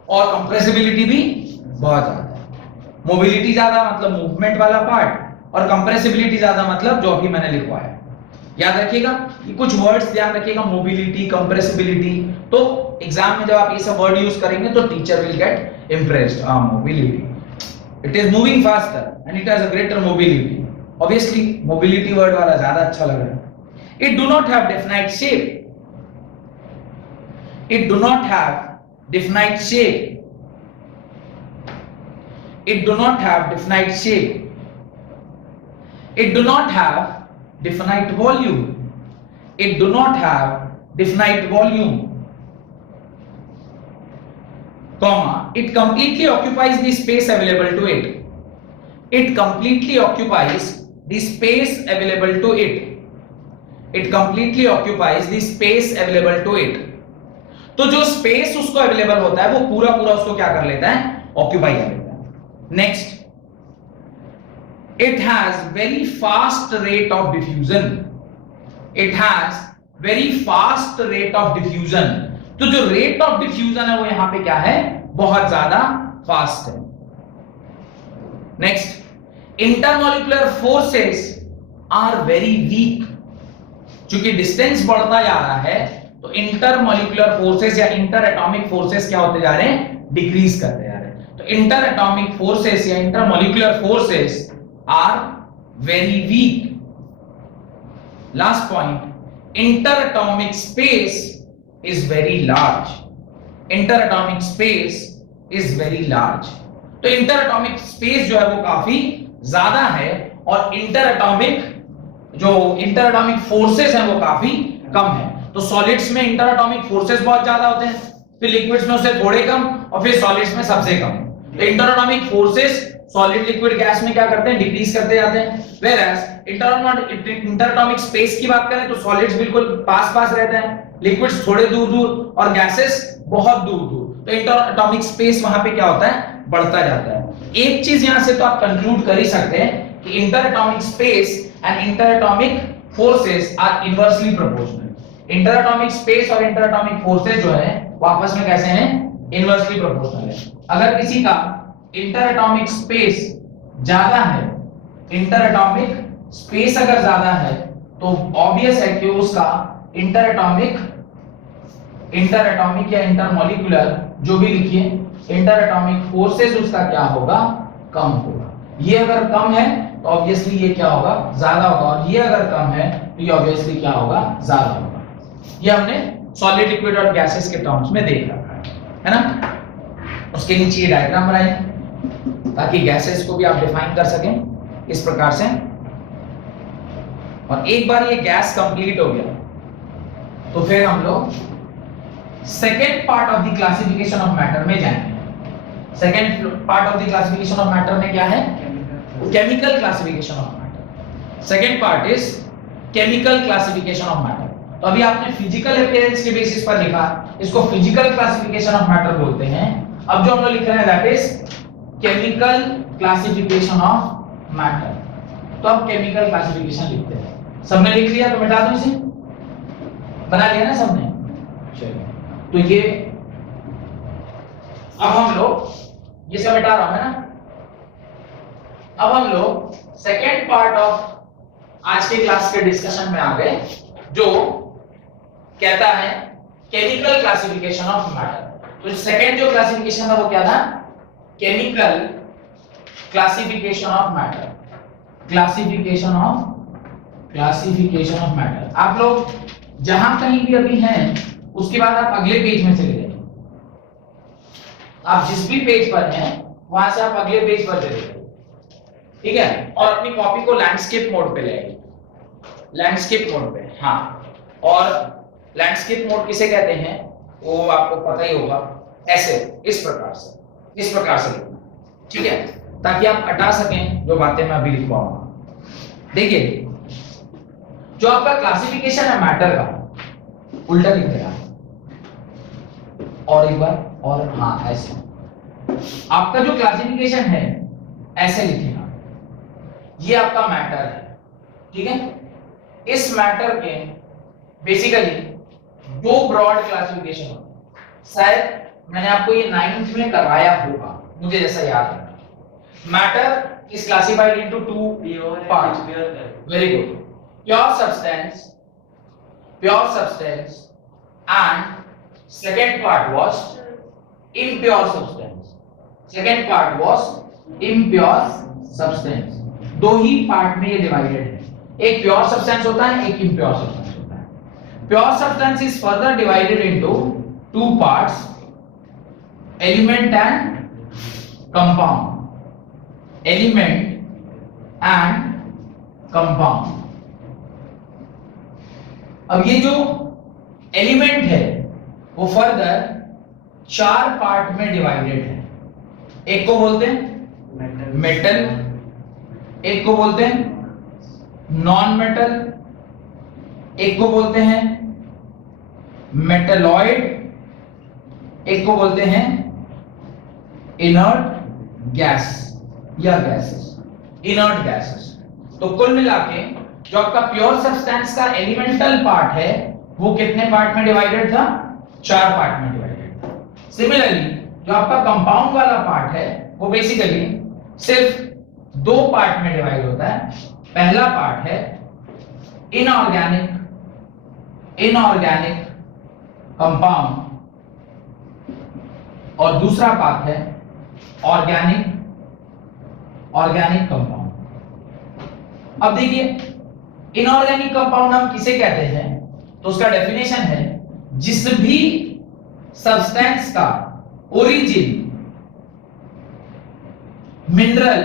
और कंप्रेसिबिलिटी भी बहुत ज्यादा है। मोबिलिटी ज्यादा मतलब मूवमेंट वाला पार्ट, और कंप्रेसिबिलिटी ज्यादा मतलब जो अभी मैंने लिखवाया। याद रखिएगा कि कुछ वर्ड्स ध्यान रखिएगा, मोबिलिटी, कंप्रेसिबिलिटी। तो एग्जाम में जब आप ये सब वर्ड यूज करेंगे तो teacher will get impressed. Mobility, it is moving faster and it has a greater mobility. Obviously mobility word वाला ज्यादा अच्छा लग रहा है। It do not have definite shape, it do not have definite shape, it do not have definite shape, it do not have definite volume, it do not have definite volume, comma, it completely occupies the space available to it, it completely occupies the space available to it, it completely occupies the space available to it। तो जो space उसको available होता है वो पूरा पूरा उसको क्या कर लेता है, ऑक्यूपाई कर लेता है। Next, it has very fast rate of diffusion, it has very fast rate of diffusion। तो जो rate of diffusion है वो यहां पे क्या है, बहुत ज्यादा फास्ट है। Next, intermolecular forces are very weak। चूंकि डिस्टेंस बढ़ता जा रहा है तो इंटरमोलिकुलर फोर्सेस या इंटर एटॉमिक फोर्सेस क्या होते जा रहे हैं, डिक्रीज करते जा रहे हैं। तो इंटर एटॉमिक फोर्सेस या intermolecular forces are very weak. Last point, interatomic space is very large, interatomic space is very large. तो इंटर एटॉमिक स्पेस जो है वो काफी ज्यादा है और इंटर एटॉमिक फोर्सेस हैं वो काफी कम है। तो सॉलिड्स में इंटर एटॉमिक फोर्सेस बहुत ज्यादा होते हैं, फिर लिक्विड्स में उससे थोड़े कम और फिर सॉलिड्स में सबसे कम। तो interatomic forces solid liquid gas में क्या करते हैं, डिक्रीज करते जाते हैं। वेयरएज इंटर एटॉमिक स्पेस की बात करें तो सॉलिड्स बिल्कुल पास पास रहते हैं, लिक्विड्स थोड़े दूर दूर और गैसेस बहुत दूर दूर। तो इंटर एटॉमिक स्पेस वहां पे क्या होता है, बढ़ता जाता है। एक चीज यहां से तो आप कंक्लूड कर ही सकते हैं कि interatomic space and interatomic forces are inversely proportional. Interatomic space और इंटर एटॉमिक फोर्सेस जो है वो आपस में कैसे हैं, इनवर्सली प्रोपोर्शनल है। अगर किसी का इंटर एटॉमिक स्पेस ज्यादा है, इंटर एटॉमिक स्पेस अगर ज्यादा है तो ऑब्वियस है कि उसका इंटर एटॉमिक या इंटरमोलिकुलर जो भी लिखिए, इंटर एटॉमिक फोर्सेस उसका क्या होगा, कम होगा। ये अगर कम है तो ऑब्वियसली ये क्या होगा, ज्यादा होगा, और ये अगर कम है तो ये ऑब्वियसली क्या होगा, ज्यादा होगा। ये हमने सॉलिड लिक्विड और गैसेस के टर्म्स में देख रखा है ना। उसके नीचे ये डायग्राम बनाएं ताकि गैसेस को भी आप डिफाइन कर सकें इस प्रकार से। और एक बार ये गैस कंप्लीट हो गया तो फिर हम लोग second part of the classification of matter में जाएंगे। Second part of the classification of matter में क्या है, chemical classification of matter. Second part is chemical classification of matter. तो अभी आपने फिजिकल अपीयरेंस के बेसिस पर लिखा, इसको फिजिकल क्लासिफिकेशन ऑफ मैटर बोलते हैं। अब जो हम लोग लिख रहे हैं that is chemical classification of matter. तो अब केमिकल क्लासिफिकेशन लिखते हैं। सबने लिख लिया तो मिटा दो इसे, बना लिया ना सबने, चलिए। तो ये अब हम लोग ये सब मिटा रहा हूं है ना। अब हम लोग सेकेंड पार्ट ऑफ आज के क्लास के डिस्कशन में आ गए, जो कहता है केमिकल क्लासिफिकेशन ऑफ मैटर। तो सेकेंड जो क्लासिफिकेशन था वो क्या था, chemical classification of matter. Classification of matter. आप लोग जहां कहीं भी अभी हैं उसके बाद आप अगले पेज में चले जाइए। आप जिस भी पेज पर हैं वहां से आप अगले पेज पर चले जाइए, ठीक है। और अपनी कॉपी को लैंडस्केप मोड पे ले आइए, लैंडस्केप मोड पे। हाँ, और लैंडस्केप मोड किसे कहते हैं वो आपको पता ही होगा। ऐसे इस प्रकार से लिखना, ठीक है, ताकि आप हटा सकें जो बातें मैं अभी लिखवाऊंगा। देखिए, जो आपका क्लासिफिकेशन है मैटर का, उल्टा लिख देना और एक बार, और हाँ ऐसे। आपका जो क्लासिफिकेशन है ऐसे लिखेगा, ये आपका मैटर है, ठीक है। इस मैटर के बेसिकली दो ब्रॉड क्लासिफिकेशन होते हैं। शायद मैंने आपको ये 9th में कराया होगा, मुझे जैसा याद है। Matter is classified into two parts. Very good. Pure substance and second part was impure substance। दो ही पार्ट में ये डिवाइडेड है, एक प्योर सब्सटेंस होता है, एक इम्प्योर सब्सटेंस होता है। Pure substance is further divided into two parts, element and compound, element and compound. अब ये जो एलिमेंट है वो फर्दर चार पार्ट में डिवाइडेड है। एक को बोलते हैं मेटल, एक को बोलते हैं नॉन मेटल, एक को बोलते हैं मेटलॉइड, एक को बोलते हैं इनर्ट गैस या गैसेस, इनर्ट गैसेस। तो कुल मिला के जो आपका प्योर सब्सटेंस का एलिमेंटल पार्ट है वो कितने पार्ट में डिवाइडेड था? चार पार्ट में डिवाइडेड था। सिमिलरली जो आपका कंपाउंड वाला पार्ट है वो बेसिकली सिर्फ दो पार्ट में डिवाइड होता है। पहला पार्ट है इनऑर्गेनिक कंपाउंड और दूसरा पार्ट है ऑर्गेनिक कंपाउंड। अब देखिए इनऑर्गेनिक कंपाउंड हम किसे कहते हैं? तो उसका डेफिनेशन है जिस भी सब्सटेंस का ओरिजिन मिनरल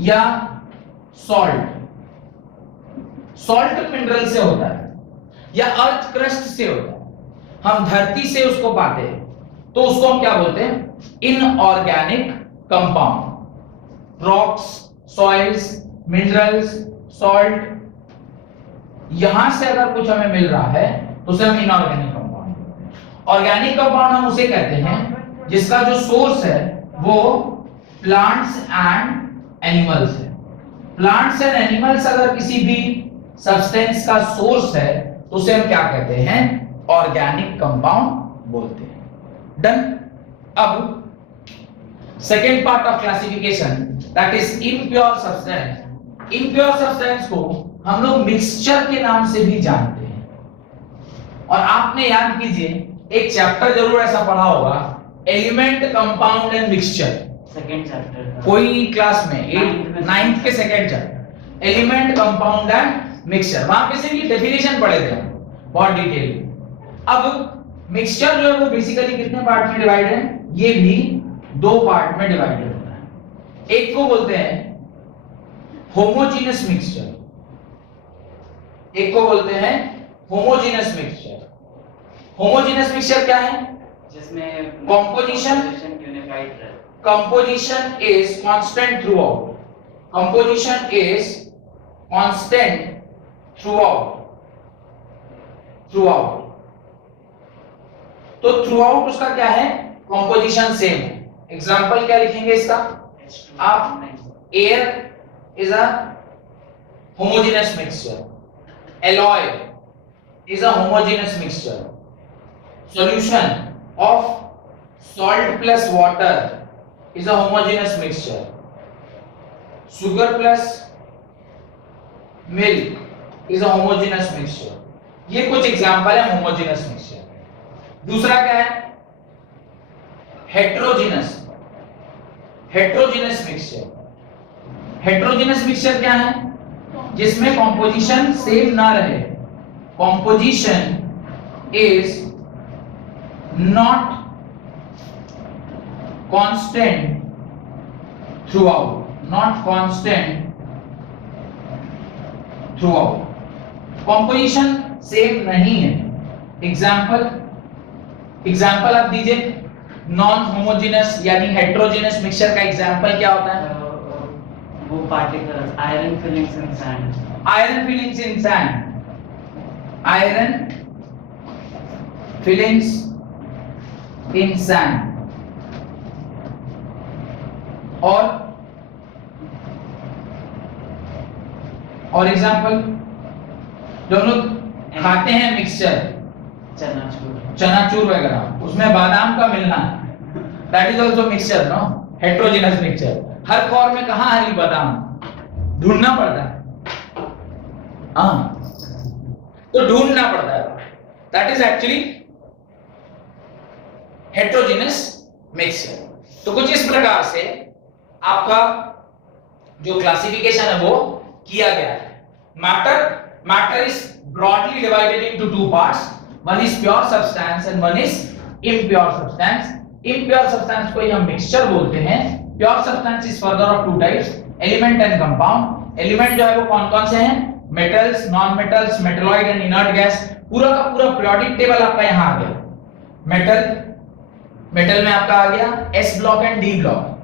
या सॉल्ट मिनरल से होता है या अर्थ क्रस्ट से होता है, हम धरती से उसको पाते हैं, तो उसको हम क्या बोलते हैं? Inorganic compound. Rocks, soils, minerals, salt, यहां से अगर कुछ हमें मिल रहा है तो उसे हम इनऑर्गेनिक कंपाउंड बोलते हैं। ऑर्गेनिक कंपाउंड हम उसे कहते हैं जिसका जो सोर्स है वो प्लांट्स एंड एनिमल्स है। प्लांट्स एंड एनिमल्स अगर किसी भी सब्सटेंस का सोर्स है तो उसे हम क्या कहते हैं? ऑर्गेनिक कंपाउंड बोलते हैं। डन। अब second part of classification that is impure substance. Impure substance को हम लोग मिक्सचर के नाम से भी जानते हैं। और आपने याद कीजिए एक चैप्टर जरूर ऐसा पढ़ा होगा, element, compound and mixture. Second chapter कोई क्लास में 9th के second chapter, element, compound and mixture, वहां पे से भी डेफिनेशन पढ़े थे हम बहुत डिटेल। अब मिक्सचर जो है वो बेसिकली कितने पार्ट में डिवाइड है? ये भी दो पार्ट में डिवाइडेड होता है। एक को बोलते हैं होमोजेनस मिक्सचर, एक को बोलते हैं होमोजेनस मिक्सचर। होमोजेनस मिक्सचर क्या है? जिसमें Composition यूनिफाइड रहे। Composition is constant throughout. Composition is constant throughout. तो throughout उसका क्या है? Composition same है। एग्जाम्पल क्या लिखेंगे इसका? आप air is a homogeneous mixture. Alloy is a homogeneous mixture. Solution of salt plus water is a homogeneous mixture. Sugar plus milk is a homogeneous mixture. ये कुछ एग्जांपल है homogeneous mixture। दूसरा क्या है? heterogeneous mixture। heterogeneous mixture क्या है? जिसमें composition same ना रहे। composition is not constant throughout. Composition same नहीं है। एग्जाम्पल आप दीजिए। नॉन होमोजेनस यानी हेटेरोजेनस मिक्सचर का एग्जाम्पल क्या होता है? वो पार्टिकल्स आयरन फिलिंग्स इन सैंड। आयरन फिलिंग्स इन सैंड। और एग्जाम्पल जो हम लोग खाते हैं मिक्सचर, चनाचूर वगैरह, उसमें बादाम का मिलना, that is also mixture, no? Heterogeneous mixture. हर फॉर्म में कहां हरी बादाम ढूंढना पड़ता है, हाँ, तो ढूंढना पड़ता है। That is actually heterogeneous mixture. तो कुछ इस प्रकार से आपका जो क्लासिफिकेशन है वो किया गया है। Matter is broadly divided into two parts, one is pure substance and one is impure substance. Impure substance को हम मिक्सचर बोलते हैं। Pure substance is further of two types, element and compound. Element जो है वो कौन कौन से हैं? Metals, non metals, metalloid and inert gas. पूरा का पूरा पीरियोडिक टेबल आपका यहाँ आ गया। मेटल में आपका आ गया S block and D block.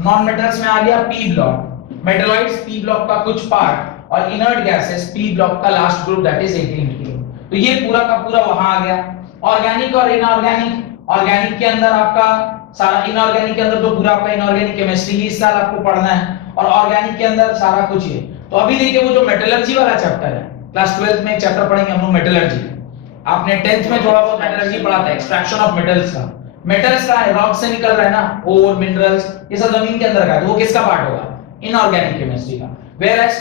Non metals में आ गया P block. Metalloids P block का कुछ पार्ट और इनर्ट गैसेस P ब्लॉक का last group that is 18 kilo. तो ये पूरा का पूरा वहां आ गया। ऑर्गेनिक और इनऑर्गेनिक, ऑर्गेनिक के अंदर आपका सारा, इनऑर्गेनिक के अंदर तो पूरा आपका इनऑर्गेनिक केमिस्ट्री ही इस साल आपको पढ़ना है, और ऑर्गेनिक के अंदर सारा कुछ है। तो अभी देखिए वो जो मेटलर्जी वाला चैप्टर है, क्लास 12 में एक चैप्टर पढ़ेंगे हम लोग मेटलर्जी। आपने 10th में थोड़ा बहुत मेटलर्जी पढ़ा था, एक्सट्रैक्शन ऑफ मेटल्स का। मेटल्स का है, रॉक से निकल रहा है ना, ओर, मिनरल्स, ये सब जमीन के अंदर का है, तो वो किसका पार्ट होगा? इनऑर्गेनिक केमिस्ट्री का। वेयरएज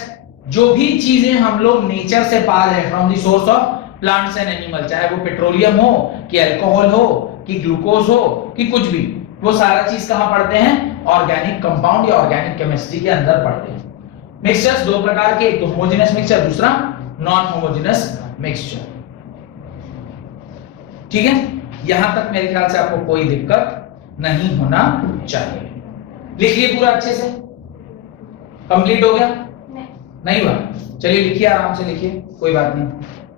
जो भी चीजें हम लोग नेचर से पा रहे हैं from the source of plants and animal, चाहे वो पेट्रोलियम हो कि अल्कोहल हो कि ग्लूकोज हो कि कुछ भी, वो सारा चीज कहां पढ़ते हैं? ऑर्गेनिक कंपाउंड या ऑर्गेनिक केमिस्ट्री के अंदर पढ़ते हैं। मिक्सचर्स दो प्रकार के, एक तो होमोजेनस मिक्सचर, दूसरा नॉन होमोजेनस मिक्सचर। ठीक है, यहां तक मेरे ख्याल से आपको कोई दिक्कत नहीं होना चाहिए। लिखिए पूरा अच्छे से। कंप्लीट हो गया? नहीं हुआ? चलिए लिखिए, आराम से लिखिए, कोई बात नहीं।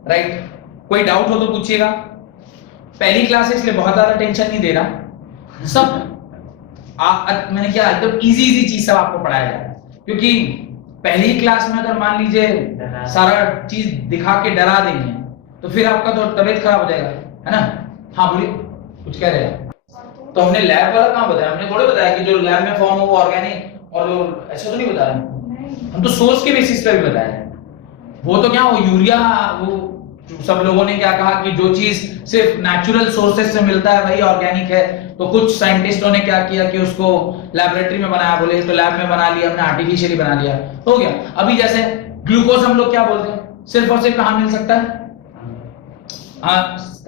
राइट, कोई डाउट हो तो पूछिएगा। पहली क्लास है इसलिए बहुत ज्यादा टेंशन नहीं दे रहा। सब मैंने क्या एकदम इजी चीज सब आपको पढ़ाया जा रहा है, क्योंकि पहली क्लास में अगर मान लीजिए सारा चीज दिखा के डरा देंगे तो फिर आपका तो तबीयत खराब हो जाएगा, है ना? हाँ बोलिए, कुछ कह रहे हैं? तो हमने लैब वाला कहाँ बताया? हमने थोड़े बताया कि जो लैब में फॉर्म हो वो ऑर्गेनिक, और जो ऐसा तो नहीं बताया। हम तो सोर्स के बेसिस पे भी बताया है। वो तो क्या, वो यूरिया, वो सब लोगों ने क्या कहा कि जो चीज सिर्फ नेचुरल सोर्सेज से मिलता है वही ऑर्गेनिक है। तो कुछ साइंटिस्टों ने क्या किया कि उसको लैबोरेटरी में बनाया, बोले तो लैब में बना लिया हमने, आर्टिफिशियली बना लिया, हो गया। अभी जैसे ग्लूकोज हम लोग क्या बोलते हैं? सिर्फ और सिर्फ कहाँ मिल सकता है?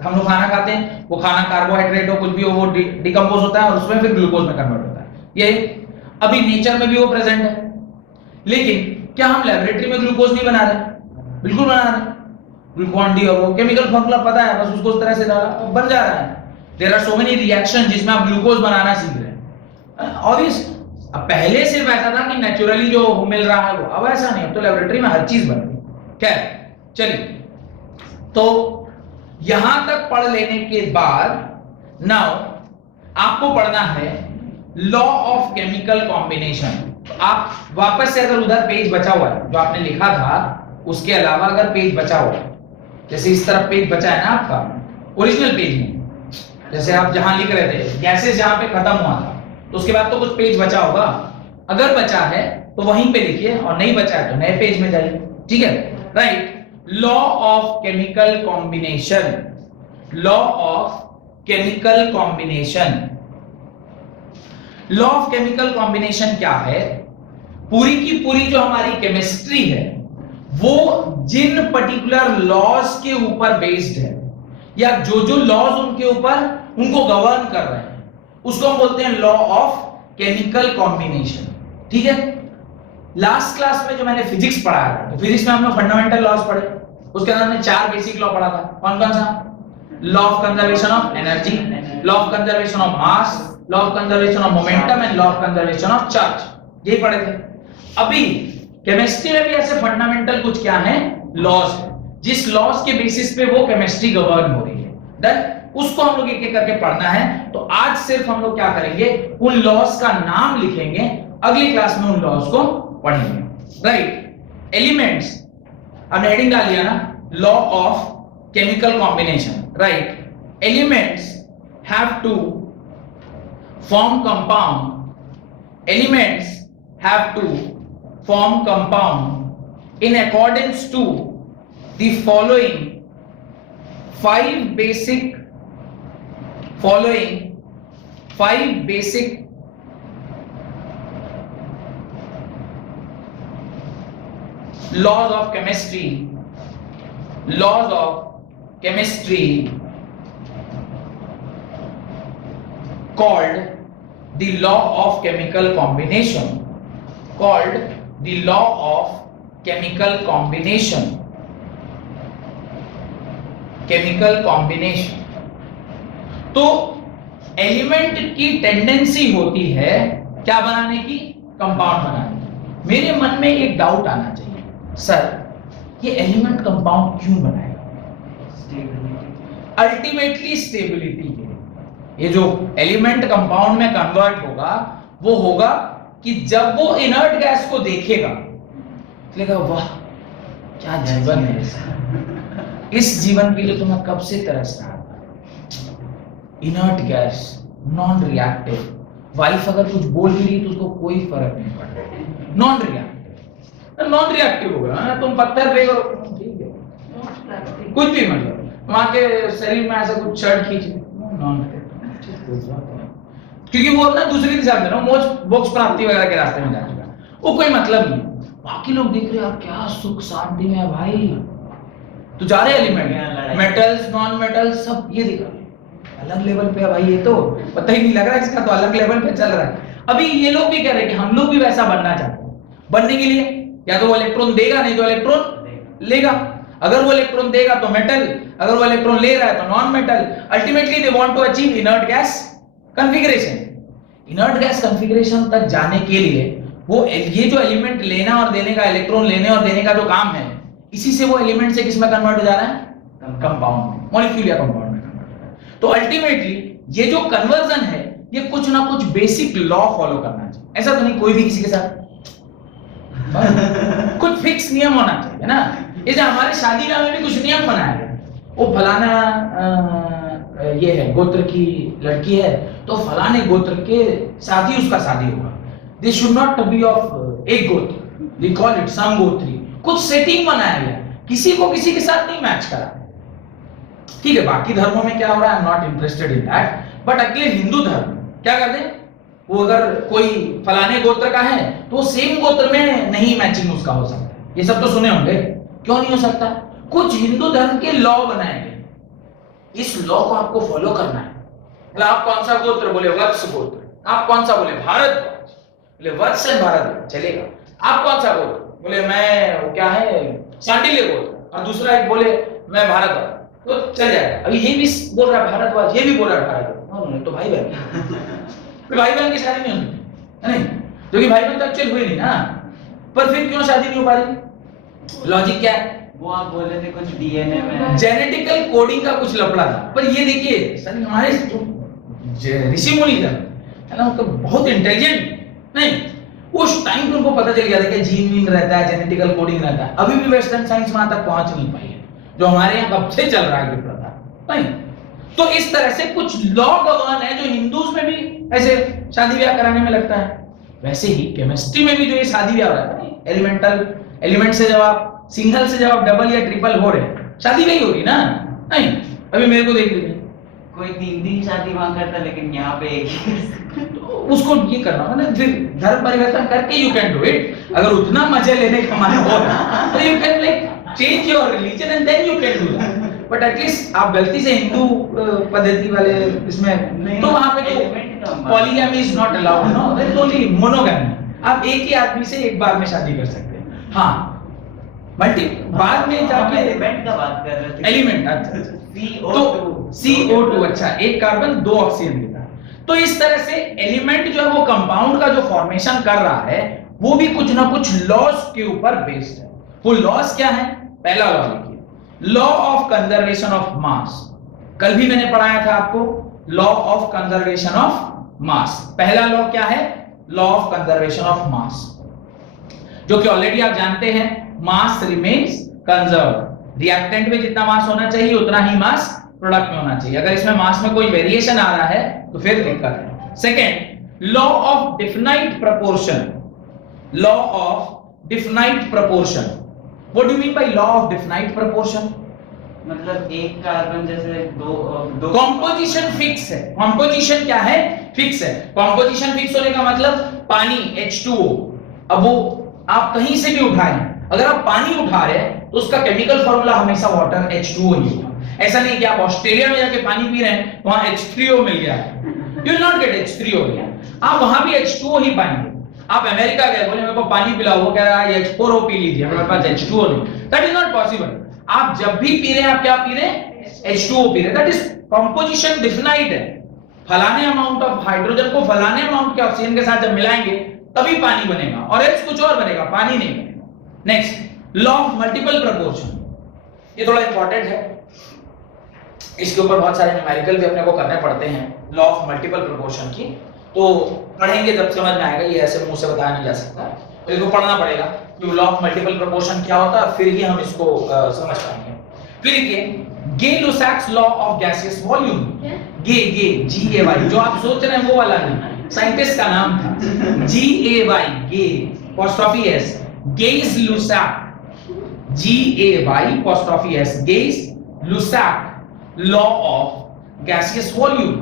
हम लोग खाना खाते हैं, वो खाना कार्बोहाइड्रेट हो कुछ भी हो, वो डिकम्पोज होता है और उसमें फिर ग्लूकोज में कन्वर्ट होता है। ये अभी नेचर में भी वो प्रेजेंट है। लेकिन क्या हम लैबोरेटरी में ग्लूकोज नहीं बना रहे? बिल्कुल बना रहे। ग्लूकोन डी और वो केमिकल फॉर्मूला पता है, बस उसको उस तरह से डाला और बन जा रहा है। There are so many reaction जिसमें आप ग्लूकोज बनाना सीख रहे हैं। ऑब्वियस, अब पहले सिर्फ ऐसा था कि नेचुरली जो मिल रहा है वो, अब ऐसा नहीं, अब तो लैबोरेटरी में हर चीज बन रही। खैर चलिए, तो यहां तक पढ़ लेने के बाद नाउ आपको पढ़ना है लॉ ऑफ केमिकल कॉम्बिनेशन। आप वापस से अगर उधर पेज बचा हुआ है जो आपने लिखा था, उसके अलावा अगर पेज बचा हुआ है, जैसे इस तरफ पेज बचा है ना आपका ओरिजिनल पेज में, जैसे आप जहां लिख रहे थे गैसेस जहां पे खत्म हुआ था, तो उसके बाद तो कुछ पेज बचा होगा। अगर बचा है तो वहीं पे लिखिए, और नहीं बचा है तो नए पेज में जाइए। ठीक है, right. Law of chemical combination, law of chemical combination. Law of chemical combination क्या है? पूरी की पूरी जो हमारी केमिस्ट्री है वो जिन पर्टिकुलर लॉज के ऊपर बेस्ड है, या जो लॉज उनके ऊपर उनको गवर्न कर रहे हैं, उसको हम बोलते हैं लॉ ऑफ केमिकल कॉम्बिनेशन। ठीक है, लास्ट क्लास में जो मैंने फिजिक्स पढ़ाया था, तो फिजिक्स में हमने फंडामेंटल लॉज पढ़े, उसके अंदर हमने 4 बेसिक लॉ पढ़ा था। कौन कौन सा? Law of conservation of energy, law of conservation of mass, law of conservation of momentum and law of conservation of charge, यही पढ़े थे। अभी केमिस्ट्री में भी ऐसे फंडामेंटल कुछ क्या है? लॉज है, जिस लॉज के बेसिस पे वो केमिस्ट्री गवर्न हो रही है। देन उसको हम लोग एक एक करके पढ़ना है। तो आज सिर्फ हम लोग क्या करेंगे, उन लॉज का नाम लिखेंगे, अगली क्लास में उन लॉज को पढ़ेंगे। राइट, एलिमेंट्स, हमने हेडिंग डाल दिया ना, law of chemical combination. Right, elements have to form compound, elements have to form compound in accordance to the following 5 basic laws of chemistry, called the law of chemical combination, called the law of chemical combination, chemical combination. तो element की tendency होती है क्या बनाने की, compound बनाने की। मेरे मन में एक डाउट आना चाहिए, सर ये एलिमेंट कंपाउंड क्यों बनाएगा? अल्टीमेटली स्टेबिलिटी के लिए। ये जो एलिमेंट कंपाउंड में कन्वर्ट होगा वो होगा कि जब वो इनर्ट गैस को देखेगा लगेगा वाह क्या जीवन है इसका। इस जीवन के लिए तो मैं कब से तरस रहा था। Inert gas, non reactive, wife अगर कुछ बोल भी रही तो उसको कोई फर्क नहीं पड़ रहा। नॉन रिएक्टिव, नॉन रिएक्टिव हो गया, तुम पत्थर फेंको ठीक है, कुछ भी मतलब वहां के शरीर में ऐसा कुछ शर्ट खींच नॉन क्योंकि वो ना दूसरी दिशा में ना मोक्ष प्राप्ति वगैरह के रास्ते में जा चुका है, वो कोई मतलब नहीं। बाकी लोग देख रहे यार क्या सुख शांति में है भाई, तो जा रहे एलिमेंट मेटल्स नॉन मेटल्स सब ये दिखा अलग लेवल पे है भाई, ये तो पता ही नहीं लग रहा इसका, तो अलग लेवल पे चल रहा है। अभी ये लोग भी कह रहे हैं कि हम लोग भी वैसा बनना चाहते हैं। बनने के लिए या तो वो इलेक्ट्रॉन देगा, नहीं तो इलेक्ट्रॉन लेगा। अगर वो इलेक्ट्रॉन देगा तो मेटल, अगर वो इलेक्ट्रॉन ले रहा है तो non metal. Ultimately they want to achieve inert gas configuration. Inert gas configuration तक जाने के लिए वो ये जो एलिमेंट लेना और देने का, इलेक्ट्रॉन लेने और देने का जो काम है, इसी से वो एलिमेंट से किस में कन्वर्ट हो जा रहा है, कंपाउंड में, मॉलिक्यूल या कंपाउंड में कन्वर्ट हो रहा है। तो अल्टीमेटली ये जो कन्वर्जन है ये कुछ ना कुछ बेसिक लॉ फॉलो करना चाहिए। ऐसा तो नहीं कोई भी किसी के साथ कुछ फिक्स नियम होना चाहिए ना। इसे हमारे शादी ब्याह में भी कुछ नियम बनाए गए, वो फलाना ये है गोत्र की लड़की है तो फलाने गोत्र के साथ ही उसका शादी होगा। They should not be of एक गोत्र, वी कॉल इट समगोत्री। कुछ सेटिंग बनाया गया, किसी को किसी के साथ नहीं मैच करा। ठीक है, बाकी धर्मों में क्या हो रहा है, I am not interested in that, but अगले हिंदू धर्म क्या करते हैं, वो अगर कोई फलाने गोत्र का है तो सेम गोत्र में नहीं मैचिंग उसका हो सकता है। ये सब तो सुने होंगे, क्यों नहीं हो सकता? कुछ हिंदू धर्म के लॉ बनाए गए, इस लॉ को आपको फॉलो करना है। मतलब आप कौन सा गोत्र बोले, वत्स गोत्र। आप कौन सा बोले, भारद्वाज, बोले वत्स एंड भारद्वाज चलेगा। आप कौन सा गोत्र बोले, मैं वो क्या है सांडिल्य गोत्र, और दूसरा एक बोले मैं भारद्वाज, तो चल जाएगा। अभी ये भी बोल रहा है भारद्वाज, ये भी बोल रहा है भारद्वाज, तो भाई बहन फिर भाई बहन की शादी नहीं होती है नहीं, क्योंकि भाई बहन तो एक्चुअल हुई नहीं ना। पर फिर क्यों शादी नहीं हो पा रही? लॉजिक क्या है? वो आप बोल रहे थे कुछ डीएनए में जेनेटिकल कोडिंग का कुछ लफड़ा था। पर ये देखिए सर, हमारे ऋषि मुनि थे है ना, उनको बहुत इंटेलिजेंट नहीं, उस टाइम पे उनको पता चल गया था कि जीन वीन रहता है, जेनेटिकल कोडिंग रहता है। अभी भी वेस्टर्न साइंस वहां तक पहुंच नहीं पाई है, जो हमारे यहाँ कब से चल रहा है प्रथा नहीं। तो इस तरह से कुछ लॉ गवर्न है जो हिंदूज में भी ऐसे शादी ब्याह कराने में लगता है। वैसे ही केमिस्ट्री में भी जो ये शादी ब्याह हो रहा है, एलिमेंटल एलिमेंट से जब आप सिंगल से जब आप डबल या ट्रिपल हो रहे, शादी नहीं हो रही ना। नहीं, अभी मेरे को देख लीजिए, कोई 3 शादी वहां करता, लेकिन यहाँ पे एक ही तो उसको ये करना मतलब फिर धर्म परिवर्तन करके यू कैन डू इट। अगर उतना मजे लेने का मन हो तो you can like change your religion and then you can do that. But at least आप गलती से हिंदू पद्धति वाले इसमें तो वहां पे तो polygamy is not allowed, no there is only monogamy. आप एक ही आदमी से एक बार में शादी कर सकते हैं। हाँ, मल्टी बाद में जाके एलिमेंट का बात कर रहे थे, एलिमेंट, अच्छा तो CO2, अच्छा एक कार्बन 2 ऑक्सीजन देता है। तो इस तरह से एलिमेंट जो है वो कंपाउंड का जो फॉर्मेशन कर रहा है वो भी कुछ ना कुछ लॉज के ऊपर बेस्ड है। वो लॉज क्या है? पहला लॉ लिखिए, लॉ ऑफ कंजर्वेशन ऑफ मास। कल भी मैंने पढ़ाया था आपको लॉ ऑफ कंजर्वेशन ऑफ मास। पहला लॉ क्या है? लॉ ऑफ कंजर्वेशन ऑफ मास, जो कि ऑलरेडी आप जानते हैं, मास रिमेन्स कंजर्व्ड। रिएक्टेंट में जितना मास होना चाहिए उतना ही मास प्रोडक्ट में होना चाहिए। अगर इसमें मास में कोई वेरिएशन आ रहा है तो फिर दिक्कत है। Second, law of definite proportion. Law of definite proportion, what do you mean by law of definite proportion? मतलब एक कार्बन जैसे दो कॉम्पोजिशन फिक्स है। कॉम्पोजिशन क्या है? फिक्स है। कॉम्पोजिशन फिक्स होने का मतलब पानी H2O, अब वो आप कहीं से भी उठाएं, अगर आप पानी उठा रहे हैं तो उसका केमिकल फॉर्मूला हमेशा वाटर H2O ही होगा। ऐसा नहीं कि आप ऑस्ट्रेलिया में जाके पानी पी रहे हैं वहां H3O मिल गया, you will not gate H3O। आप वहां भी H2O ही पाएंगे। आप अमेरिका गए, बोले मेरे को पानी पिलाओ, वो कह रहा है H4O पी लीजिए, मेरे पास H2O नहीं, दैट इज नॉट पॉसिबल। आप जब भी पी रहे हैं, आप क्या पी रहे हैं? H2O पी रहे हैं, दैट इज कंपोजिशन डिफाइंड है। फलाने अमाउंट ऑफ हाइड्रोजन को फलाने अमाउंट के ऑक्सीजन के साथ जब मिलाएंगे तभी पानी बनेगा, और एल्स कुछ और बनेगा, पानी नहीं बनेगा। Next, law of multiple proportion, ये थोड़ा इंपॉर्टेंट है, इसके ऊपर बहुत सारे न्यूमेरिकल भी अपने को करने पड़ते हैं लॉ ऑफ मल्टीपल प्रोपोर्शन की, तो पढ़ेंगे जब समझ में आएगा, ये ऐसे मुंह से बताया नहीं जा सकता, तो इसको पढ़ना पड़ेगा कि लॉ ऑफ मल्टीपल प्रोपोर्शन क्या होता है, फिर ही हम इसको समझ पाएंगे। फिर देखिए Gay-Lussac's law of gaseous volume, G-A-Y, जो आप सोच रहे हैं वो वाला नहीं, साइंटिस्ट का नाम था G-A-Y, gay apostrophe S, Gay-Lussac, G-A-Y apostrophe S, Gay-Lussac law of gaseous volume.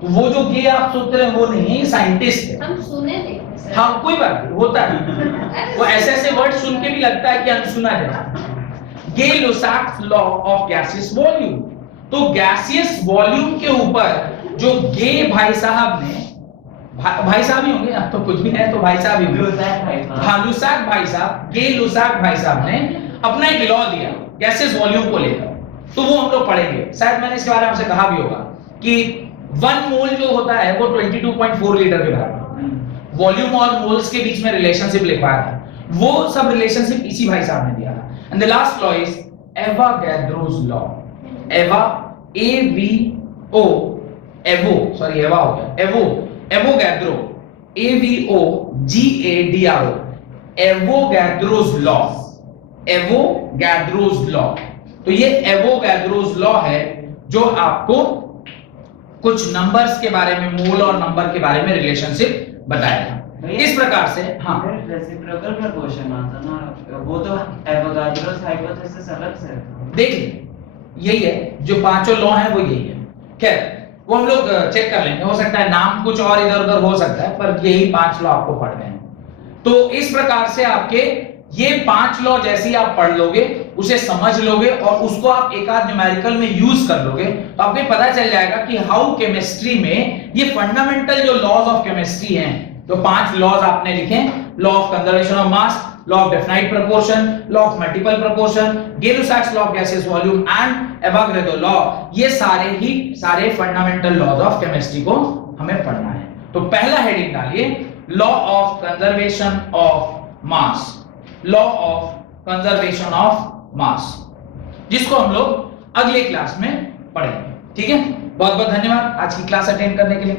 तो वो जो गे आप सोच रहे हैं वो नहीं, साइंटिस्ट है। हम सुने थे सर। हाँ कोई बात नहीं, होता है, वो ऐसे ऐसे वर्ड सुन के भी लगता है कि अनसुना है। गे-लुसाक लॉ ऑफ गैसियस वॉल्यूम, तो गैसियस वॉल्यूम के ऊपर जो गे भाई साहब ने, भाई साहब ही होंगे, अब तो कुछ भी है तो भाई साहब ही होंगे, हाँ लुसाक भाई साहब, गे-लुसाक भाई साहब ने अपना एक लॉ दिया गैसियस वॉल्यूम को लेकर, तो वो हम लोग पढ़ेंगे। शायद मैंने इसके बारे में आपसे कहा भी होगा कि 1 मोल जो होता है वो 22.4 लीटर के बराबर, वॉल्यूम और मोल्स के बीच में रिलेशनशिप लिखवाया था, वो सब रिलेशनशिप इसी भाई साहब ने दिया था। And the last law is Avogadro's law, एवा A-V-O, एवो, सॉरी एवा हो गया, एवो, Avogadro, A-V-O-G-A-D-R-O, Avogadro's law, Avogadro's law. तो ये एवोगैड्रोस लॉ है जो आपको कुछ नंबर्स के बारे में, मोल और नंबर के बारे में रिलेशनशिप बताएगा। इस प्रकार से हाँ रेसिप्रोकल प्रोपोर्शन आता ना, वो तो एवोगाड्रोस हाइपोथेसिस अलग से है। देखिए यही है, जो पांचों लॉ हैं वो यही है। खैर वो हम लोग चेक कर लेंगे, हो सकता है नाम कुछ और इधर उधर हो सकता है, पर यही 5 लॉ आपको पढ़ने हैं। तो इस प्रकार से आपके ये 5 लॉ जैसे ही आप पढ़ लोगे, उसे समझ लोगे और उसको आप एक आध न्यूमेरिकल में यूज कर लोगे, तो आपको पता चल जाएगा कि हाउ केमिस्ट्री में ये फंडामेंटल जो लॉज ऑफ केमिस्ट्री हैं, तो 5 लॉज आपने लिखे, law of conservation of mass, law of definite proportion, law of multiple proportion, Gay-Lussac's law of gaseous volume and Avogadro law, ये सारे फंडामेंटल लॉज ऑफ केमिस्ट्री को हमें पढ़ना है। तो पहला हेडिंग डालिए, law of conservation of mass, law of conservation of मास, जिसको हम लोग अगले क्लास में पढ़ेंगे। ठीक है, बहुत बहुत धन्यवाद आज की क्लास अटेंड करने के लिए।